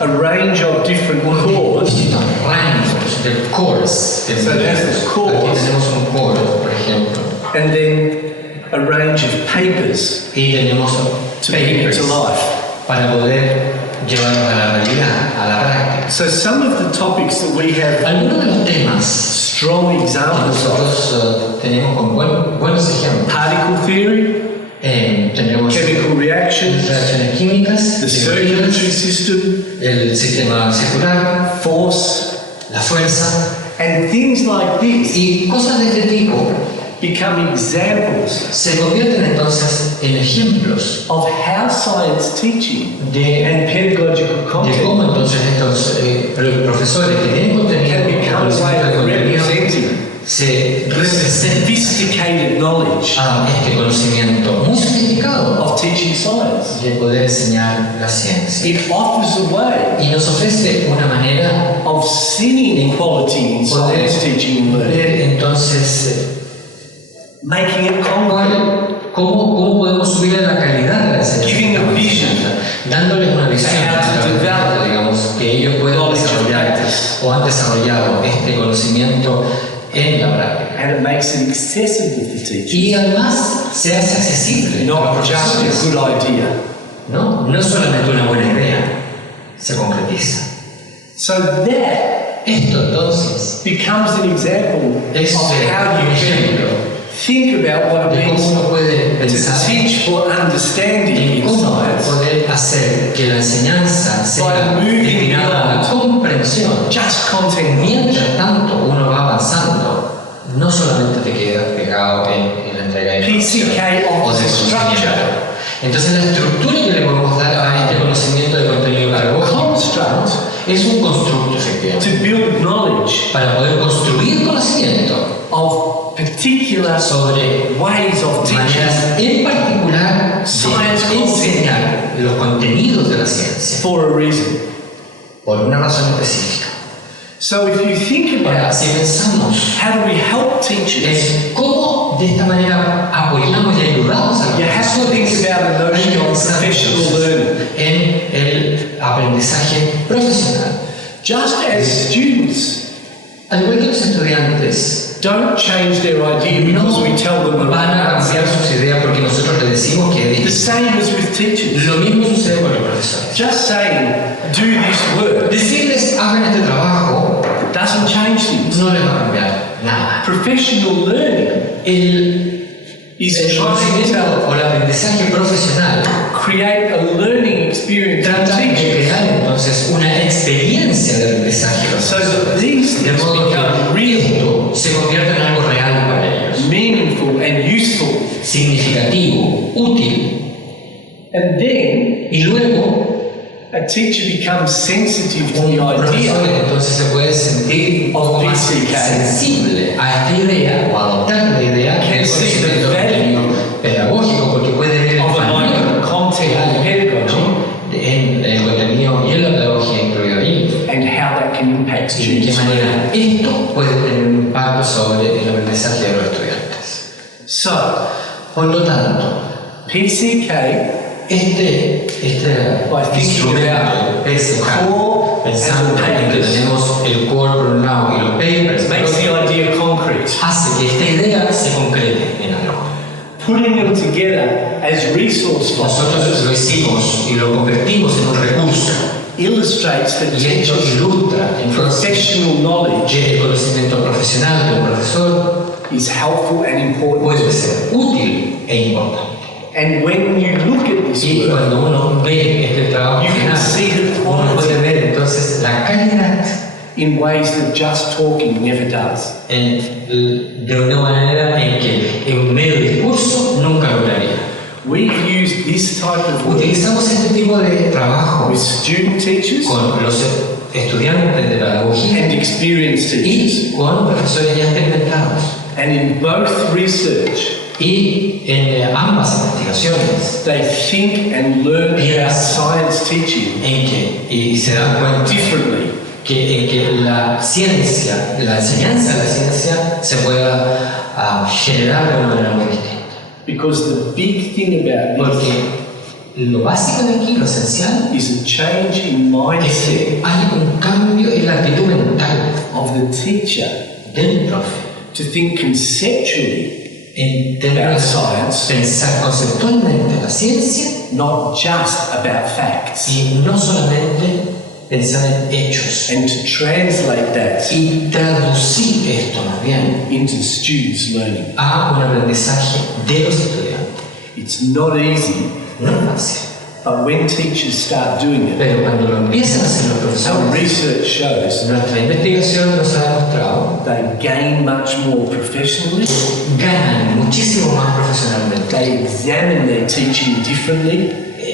a range of different cores. distintos rangos de cores. So there's the cores. Aquí tenemos un core, por ejemplo, And then a range of papers y tenemos to bring it papers to life. para poder llevarlos a la realidad, a la práctica. So some of the topics that we have Algunos de los temas strong que examples of: nosotros tenemos con buenos ejemplos. particle theory, Tenemos chemical reactions, reacciones químicas, the circulatory system, el sistema circular, force, la fuerza and things like this y cosas de este tipo become examples se convierten entonces en ejemplos of how science teaching de and pedagogical de content cómo entonces estos profesores que tienen contenido, can become a way of representing se representan sophisticated knowledge a este conocimiento muy sofisticado of teaching science. de poder enseñar la ciencia. It offers a way Y nos ofrece una manera of seeing equality in poder science teaching and learning, ver entonces making it concrete, cómo podemos subir la calidad de la enseñanza, Giving a vision, dándoles una visión, how to develop digamos, que ellos puedan knowledge and desarrollar practice. o han desarrollado este conocimiento en la práctica. and it makes it accessible for teachers, Y además se hace accesible a not los just a profesores. good idea. No es solamente una buena idea, se concretiza. So that Esto entonces becomes an example es of how un you ejemplo think about what it de cómo means uno puede to pensar teach for understanding en in cómo science, poder hacer que la enseñanza sea By moving destinada a la comprensión. just content. Mientras tanto uno va avanzando, no solamente te quedas pegado en la entrega de información PCK o de offers conocimiento. structure. Entonces la estructura que le podemos dar a este conocimiento de contenido pedagógico Construct es un constructo efectivamente to build knowledge para poder construir conocimiento of particular sobre ways of teaching. maneras en particular Science de enseñar los contenidos de la ciencia For a reason. por una razón específica. So if you think Ahora, about si pensamos how do we help teachers, en cómo de esta manera apoyamos y ayudamos a los you have to think profesores about the notion of pensar professional learning. en el aprendizaje profesional. Just as students Al igual que los estudiantes don't change their idea because we tell them van a about cambiar it. sus ideas porque nosotros les decimos que The es. same as with teachers. Lo mismo sucede con los profesores. Just saying, do this work, Decirles hagan este trabajo doesn't change things. no les va a cambiar nada. Professional learning El is trying conocimiento to o el aprendizaje profesional create a learning experience for trata de teachers crear entonces una experiencia de aprendizaje so profesional. that these De things modo become que real, esto se convierta en algo real para ellos, meaningful, and useful. significativo, útil, And then y luego a teacher becomes sensitive to un the profesor idea entonces se puede sentir un poco más PCK. sensible a esta idea o adoptar la idea Can del see the conocimiento value pedagógico porque puede ver el of a valor like content and pedagogy en el contenido y en la pedagogía incluido ahí and how that can impact y de qué students. manera esto puede tener un impacto sobre el aprendizaje de los estudiantes. So, Por lo tanto, PCK, este by thinking instrumento about PSK, core pensando and en que papers, tenemos el core por un lado y los papers, makes the idea concrete. hace que esta idea se concrete en algo. Putting them together as resource Nosotros finders lo hicimos y lo convertimos en un recurso illustrates that y esto teachers' ilustra entonces professional knowledge que el conocimiento profesional del profesor is helpful and important. puede ser útil e importante. And when you look at this Y work, cuando uno ve este trabajo you can final, see the uno puede quality ver entonces la calidad in ways that just talking never does. de una manera en que en medio discurso nunca lograría. We've used this type of work Utilizamos este tipo de trabajo with student teachers con los estudiantes de pedagogía and experienced teachers. y con profesores ya experimentados. And in both research, Y en ambas investigaciones they think and learn about science teaching en que, y se dan cuenta differently. en que la ciencia, la enseñanza de la ciencia se pueda generar de una manera muy distinta. Because the big thing about this Porque lo básico de aquí, lo esencial, is a change in es mindset que hay un cambio en la actitud mental of the teacher del profe to think conceptually en términos de pensar conceptualmente la ciencia, not just about facts, y no solamente pensar en hechos, and to translate that y traducir esto más bien into students' learning. a un aprendizaje de los estudiantes. It's not easy, No es fácil, but when teachers start doing it, pero cuando lo empiezan a hacer los our profesores, research shows nuestra investigación nos ha demostrado they gain much more professionally, ganan muchísimo más profesionalmente, they examine their teaching differently,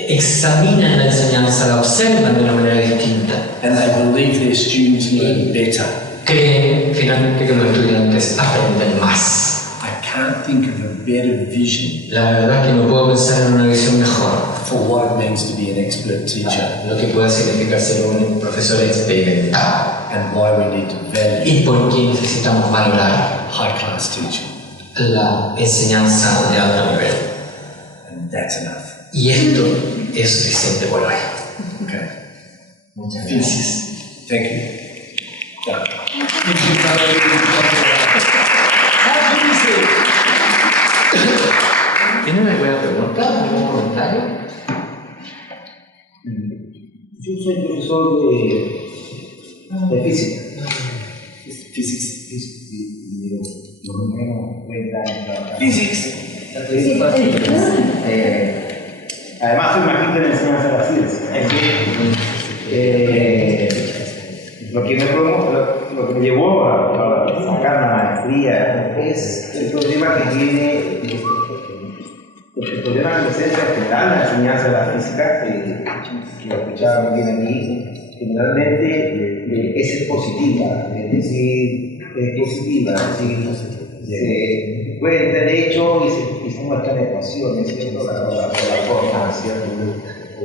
examinan la enseñanza, la observan de una manera distinta, and they believe their students learn better. creen finalmente que los estudiantes aprenden más. I can't think of a better vision La verdad es que no puedo pensar en una visión mejor for what it means to be an expert teacher lo que puede significar ser un profesor experimentado and why we need to value y por qué necesitamos valorar high-class teaching. la enseñanza de alto nivel. And that's enough. Y esto es suficiente por hoy. Okay. Muchas gracias. Thank you. Done. ¿Tienen alguna pregunta? ¿Algún comentario? Yo soy profesor de física. Physics. Lo menos 30 años trabajando. Physics. Además soy magíster en enseñanza de la ciencia. Lo que me llevó a sacar la maestría es el problema que tiene el problema de docencia general en la enseñanza de la física, que lo escuchaba muy bien aquí, generalmente es positiva, es decir, se cuenta el hecho y se muestran ecuaciones, ¿cierto? La forma, ¿cierto?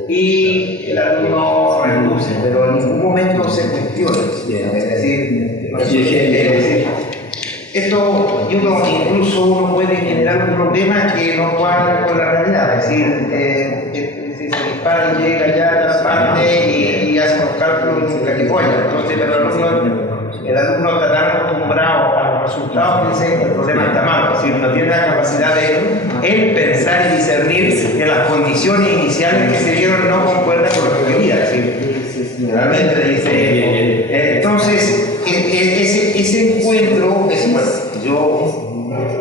Y el alumno reduce, pero en ningún momento se cuestiona, es decir, esto incluso uno puede generar un problema que no cuadra con la realidad, es decir, se dispara y llega ya a la parte y hace los cálculos en la que pueda. Entonces el alumno está tan acostumbrado a los resultados que dice el problema está mal, es decir, no tiene la capacidad de él pensar y discernir que las condiciones iniciales que se dieron no concuerdan con lo que quería, es decir, realmente dice, entonces ese encuentro,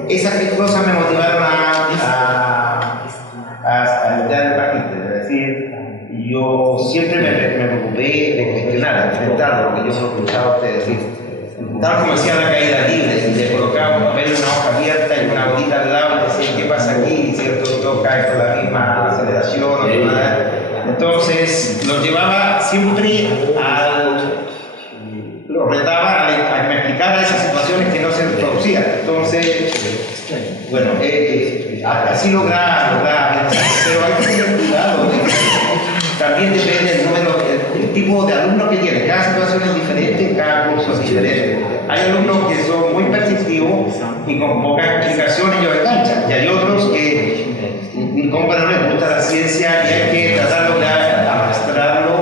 esas cosas me motivaron a estudiar el magíster, es decir, yo siempre me preocupé de cuestionar, de enfrentar lo que yo he escuchado a ustedes decir. Tal como hacía la caída libre, le colocaba un papel en una hoja abierta y una bolita al lado y decía, ¿qué pasa aquí? ¿Cierto? Todo cae con la misma aceleración. Entonces, lo llevaba siempre lo retaba a que me explicara esas situaciones que no se producían. Entonces, bueno, así logra, pero hay que tener cuidado. También depende del número, el tipo de alumnos que tiene. Cada situación es diferente, cada curso es diferente. Hay alumnos que son muy perceptivos y con poca explicación ellos enganchan. Y hay otros que, como no les gusta la ciencia, y hay que tratarlo de arrastrarlo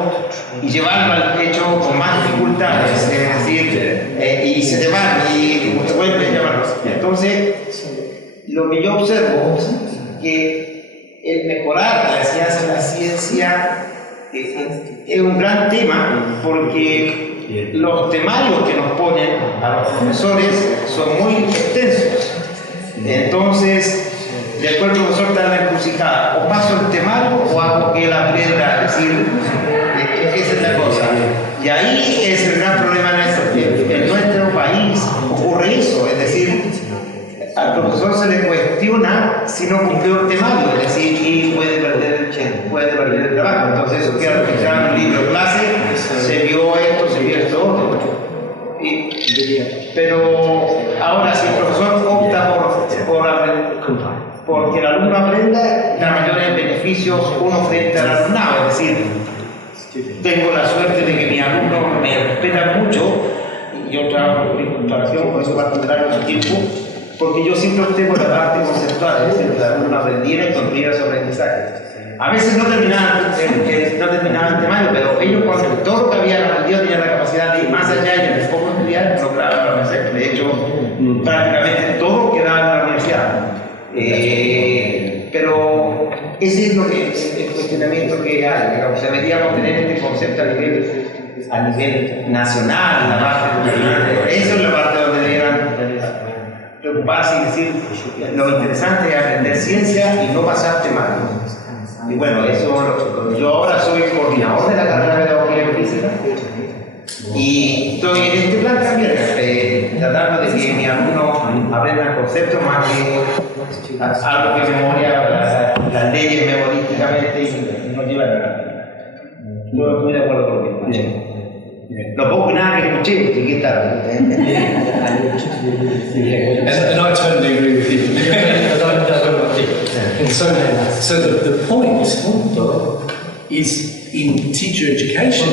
y llevarlo al hecho con más dificultades. Es decir, y se te van y te vuelven a llamarlos. Entonces, lo que yo observo es que el mejorar la enseñanza de la ciencia es un gran tema porque los temarios que nos ponen a los profesores son muy extensos. Entonces, después el profesor está en la encrucijada, o paso el temario o hago que él aprenda, es decir, esa es la cosa. Y ahí es el gran problema en nuestro país, ocurre eso, es decir, al profesor se le cuestiona si no cumplió el temario, es decir, y puede perder el trabajo. Entonces eso queda registrado en un libro de clase, se vio esto, se vio esto otro. Pero ahora si el profesor opta por que el alumno aprenda, la mayoría de beneficios uno frente al alumnado, es decir, tengo la suerte de que mis alumnos me respetan mucho, y yo trabajo en computación, por eso va a durar mucho tiempo, porque yo siempre opté por la parte conceptual, es decir, que el alumno aprendiera y construyera su aprendizaje. A veces no terminaban el temario, pero ellos con todo lo que habían aprendido tenían la capacidad de ir más allá y en el poco estudiar lograban la universidad. De hecho, prácticamente todo quedaba en la universidad. Pero ese es lo que el cuestionamiento que hay, digamos. Deberíamos tener este concepto a nivel nacional, la parte, eso es la parte donde deberían preocuparse y decir lo interesante es aprender ciencia y no pasarte mal. Y bueno, eso, yo ahora soy coordinador de la carrera de Pedagogía y Física y estoy en este plan también, tratando de que mis alumnos aprendan conceptos más que algo que memoria, las leyes memorísticamente y no llevan a nada. Yo estoy de acuerdo contigo. Lo poco y nada que escuché, llegué tarde. And I totally agree with you. So the point is in teacher education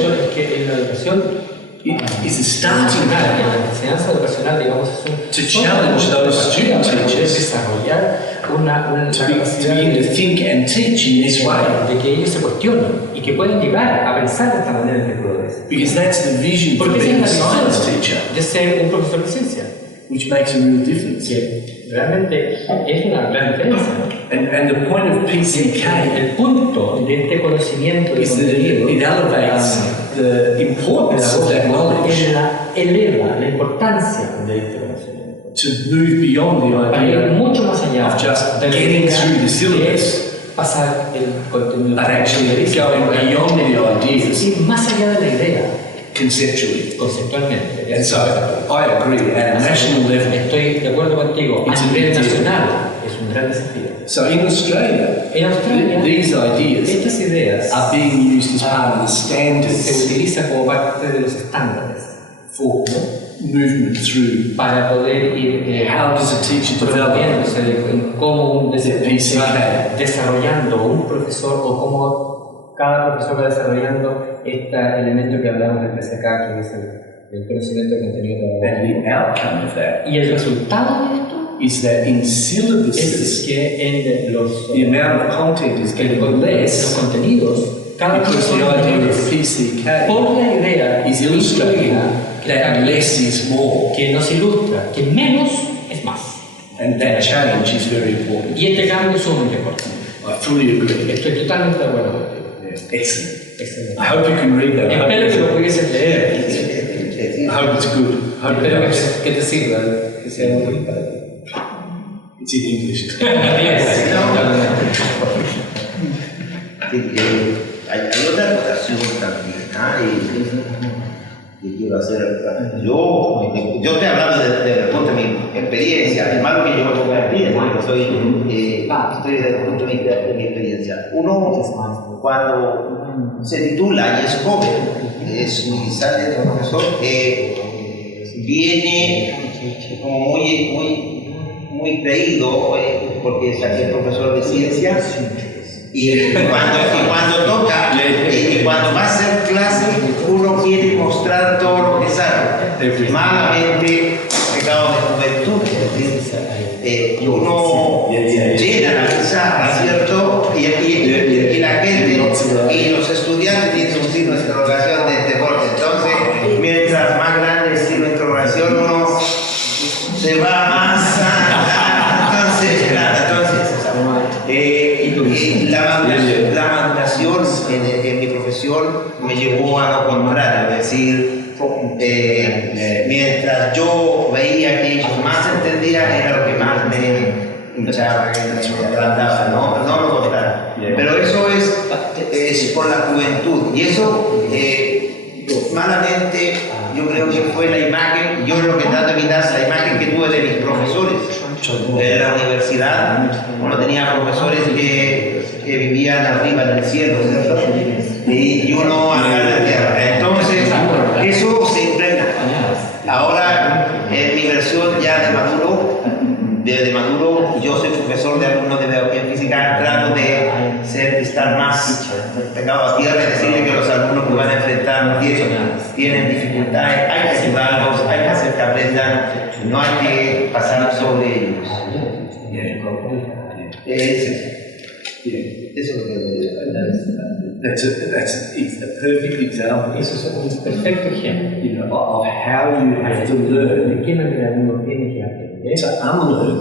is the starting point la enseñanza educacional, digamos, to challenge those student teachers desarrollar una to capacidad begin to think and teach in this way. de que ellos se cuestionen y que pueden llegar a pensar de esta manera en el progreso. Because that's the vision for Porque esa being a es la science visión teacher, de ser un profesor de ciencia, which makes a real difference. que realmente es una gran diferencia. And the point of PCK El punto de este conocimiento de is that contenido it elevates the importance of that knowledge eleva la importancia de este conocimiento. to move beyond the Para ir idea mucho más allá of just de getting through the syllabus, pasar el contenido but actually going beyond the ideas ir más allá de la idea conceptually. conceptualmente. And so I agree, at a national level. Estoy de acuerdo contigo, It's a a nivel big deal. nacional es un gran desafío. So in Australia, En Australia, these ideas estas ideas are being used as part of the se standards utilizan como parte de los estándares for movement through. para poder ir How does a teacher develop? promoviéndose en cómo un PCK. va desarrollando un profesor o cómo cada profesor va desarrollando este elemento que hablamos del PCK, que es el conocimiento de contenido pedagógico. And the outcome of that Y el resultado de esto is that in es syllabuses, que en los the amount of content is getting los less contenidos, cada because the profesor idea tiene of PCK por la idea is illustrating that less is more. que nos ilustra que menos es más. And that change is very important. Y este cambio es sumamente importante. I fully agree. Estoy totalmente de acuerdo contigo. Excellent. Excelente. I hope you can read that. Espero que lo pudieses leer. I hope it's good. I hope it Espero helps. que te sirva, que sea útil para ti. It's in English. Hay otra acotación también, y quiero hacer. Yo estoy hablando desde el punto de mi experiencia, es malo que yo me ponga en pie, porque estoy desde el punto de mi experiencia. Uno, cuando se titula y es joven, y sale de profesor, viene como muy creído, porque es profesor de ciencia. Y cuando toca, y cuando va a hacer clase, uno quiere mostrar todo lo que sabe. Malamente, pecado de juventud, y uno llena la pizarra, ¿cierto? Y la gente, y los estudiantes tienen un signo de interrogación de este borde. Entonces, mientras más grande es el signo de interrogación, uno se va más la maduración en mi profesión me llevó a lo contrario, es decir, mientras yo veía que ellos más entendían, era lo que más me trataba, no lo contrario. Pero eso es por la juventud, y eso malamente yo creo que fue la imagen, yo lo que trato de evitar es la imagen que tuve de mis profesores. En la universidad uno tenía profesores que vivían arriba del cielo, ¿cierto? Y uno acá en la tierra. Entonces, eso se impregna. Ahora, en mi versión ya de Maduro, yo soy profesor de alumnos de Pedagogía Física, trato de estar más pegado a tierra y decirle que los alumnos que van a enfrentar tienen dificultades, hay que ayudarlos, hay que hacer que aprendan, no hay que pasar sobre ellos. Eso es lo que That's a perfect example, Eso es un perfecto ejemplo of how you have to learn de qué manera uno tiene que aprender to unlearn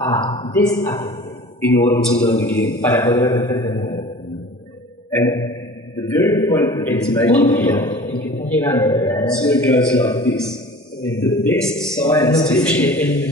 a desaprender in order to learn again. para poder aprender de nuevo. And the very point that he's El making punto here en que está llegando, ¿verdad? sort of goes like this. The best science Nos dice teaching que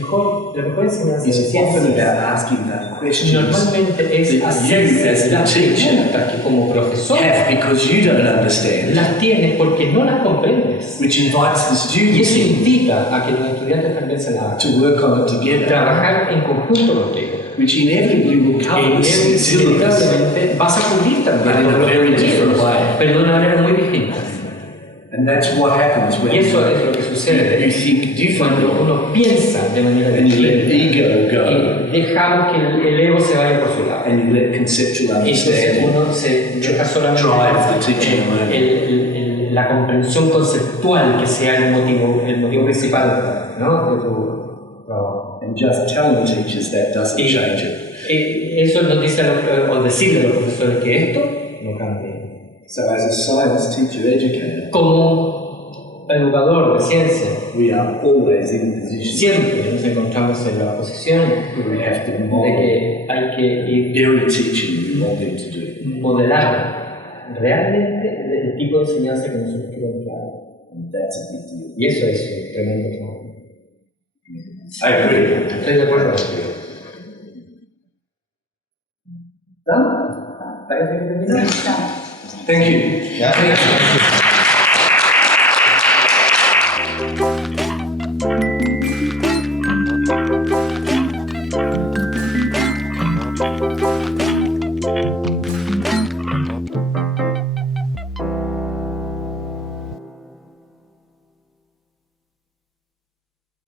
la mejor enseñanza de is often ciencias about asking that questions normalmente es that you hacerse as the las teacher preguntas que como profesor have because you don't understand, las tienes porque no las comprendes. which invites the Y eso students invita a que los estudiantes también se la hagan. to work on it together, Trabajar en conjunto contigo. which inevitably will cover the syllabus Inevitablemente vas a cubrir también but in a los very different contenidos, way. pero de una manera muy distinta. And that's what happens when Y eso es lo que you sucede think cuando differently uno piensa de manera and you let distinta ego go y dejamos que el ego se vaya por su lado. and you let conceptual Entonces understanding uno se deja solamente drive the teaching and learning. la comprensión conceptual que sea el motivo principal, ¿no? de tu trabajo. And just telling teachers that doesn't Y change it. eso nos dice o decirle a los profesores que esto no cambia. So as a science teacher educator, Como educador de ciencia, we are always in a position siempre nos encontramos en la posición where we have to de model que hay que the very teaching we want them to do. modelar realmente el tipo de enseñanza que nosotros queremos dar. And that's a big deal. Y eso es un tremendo trabajo. I agree. Estoy de acuerdo contigo. ¿No? ¿Parece que terminamos? Thank you. Ya. Thank you.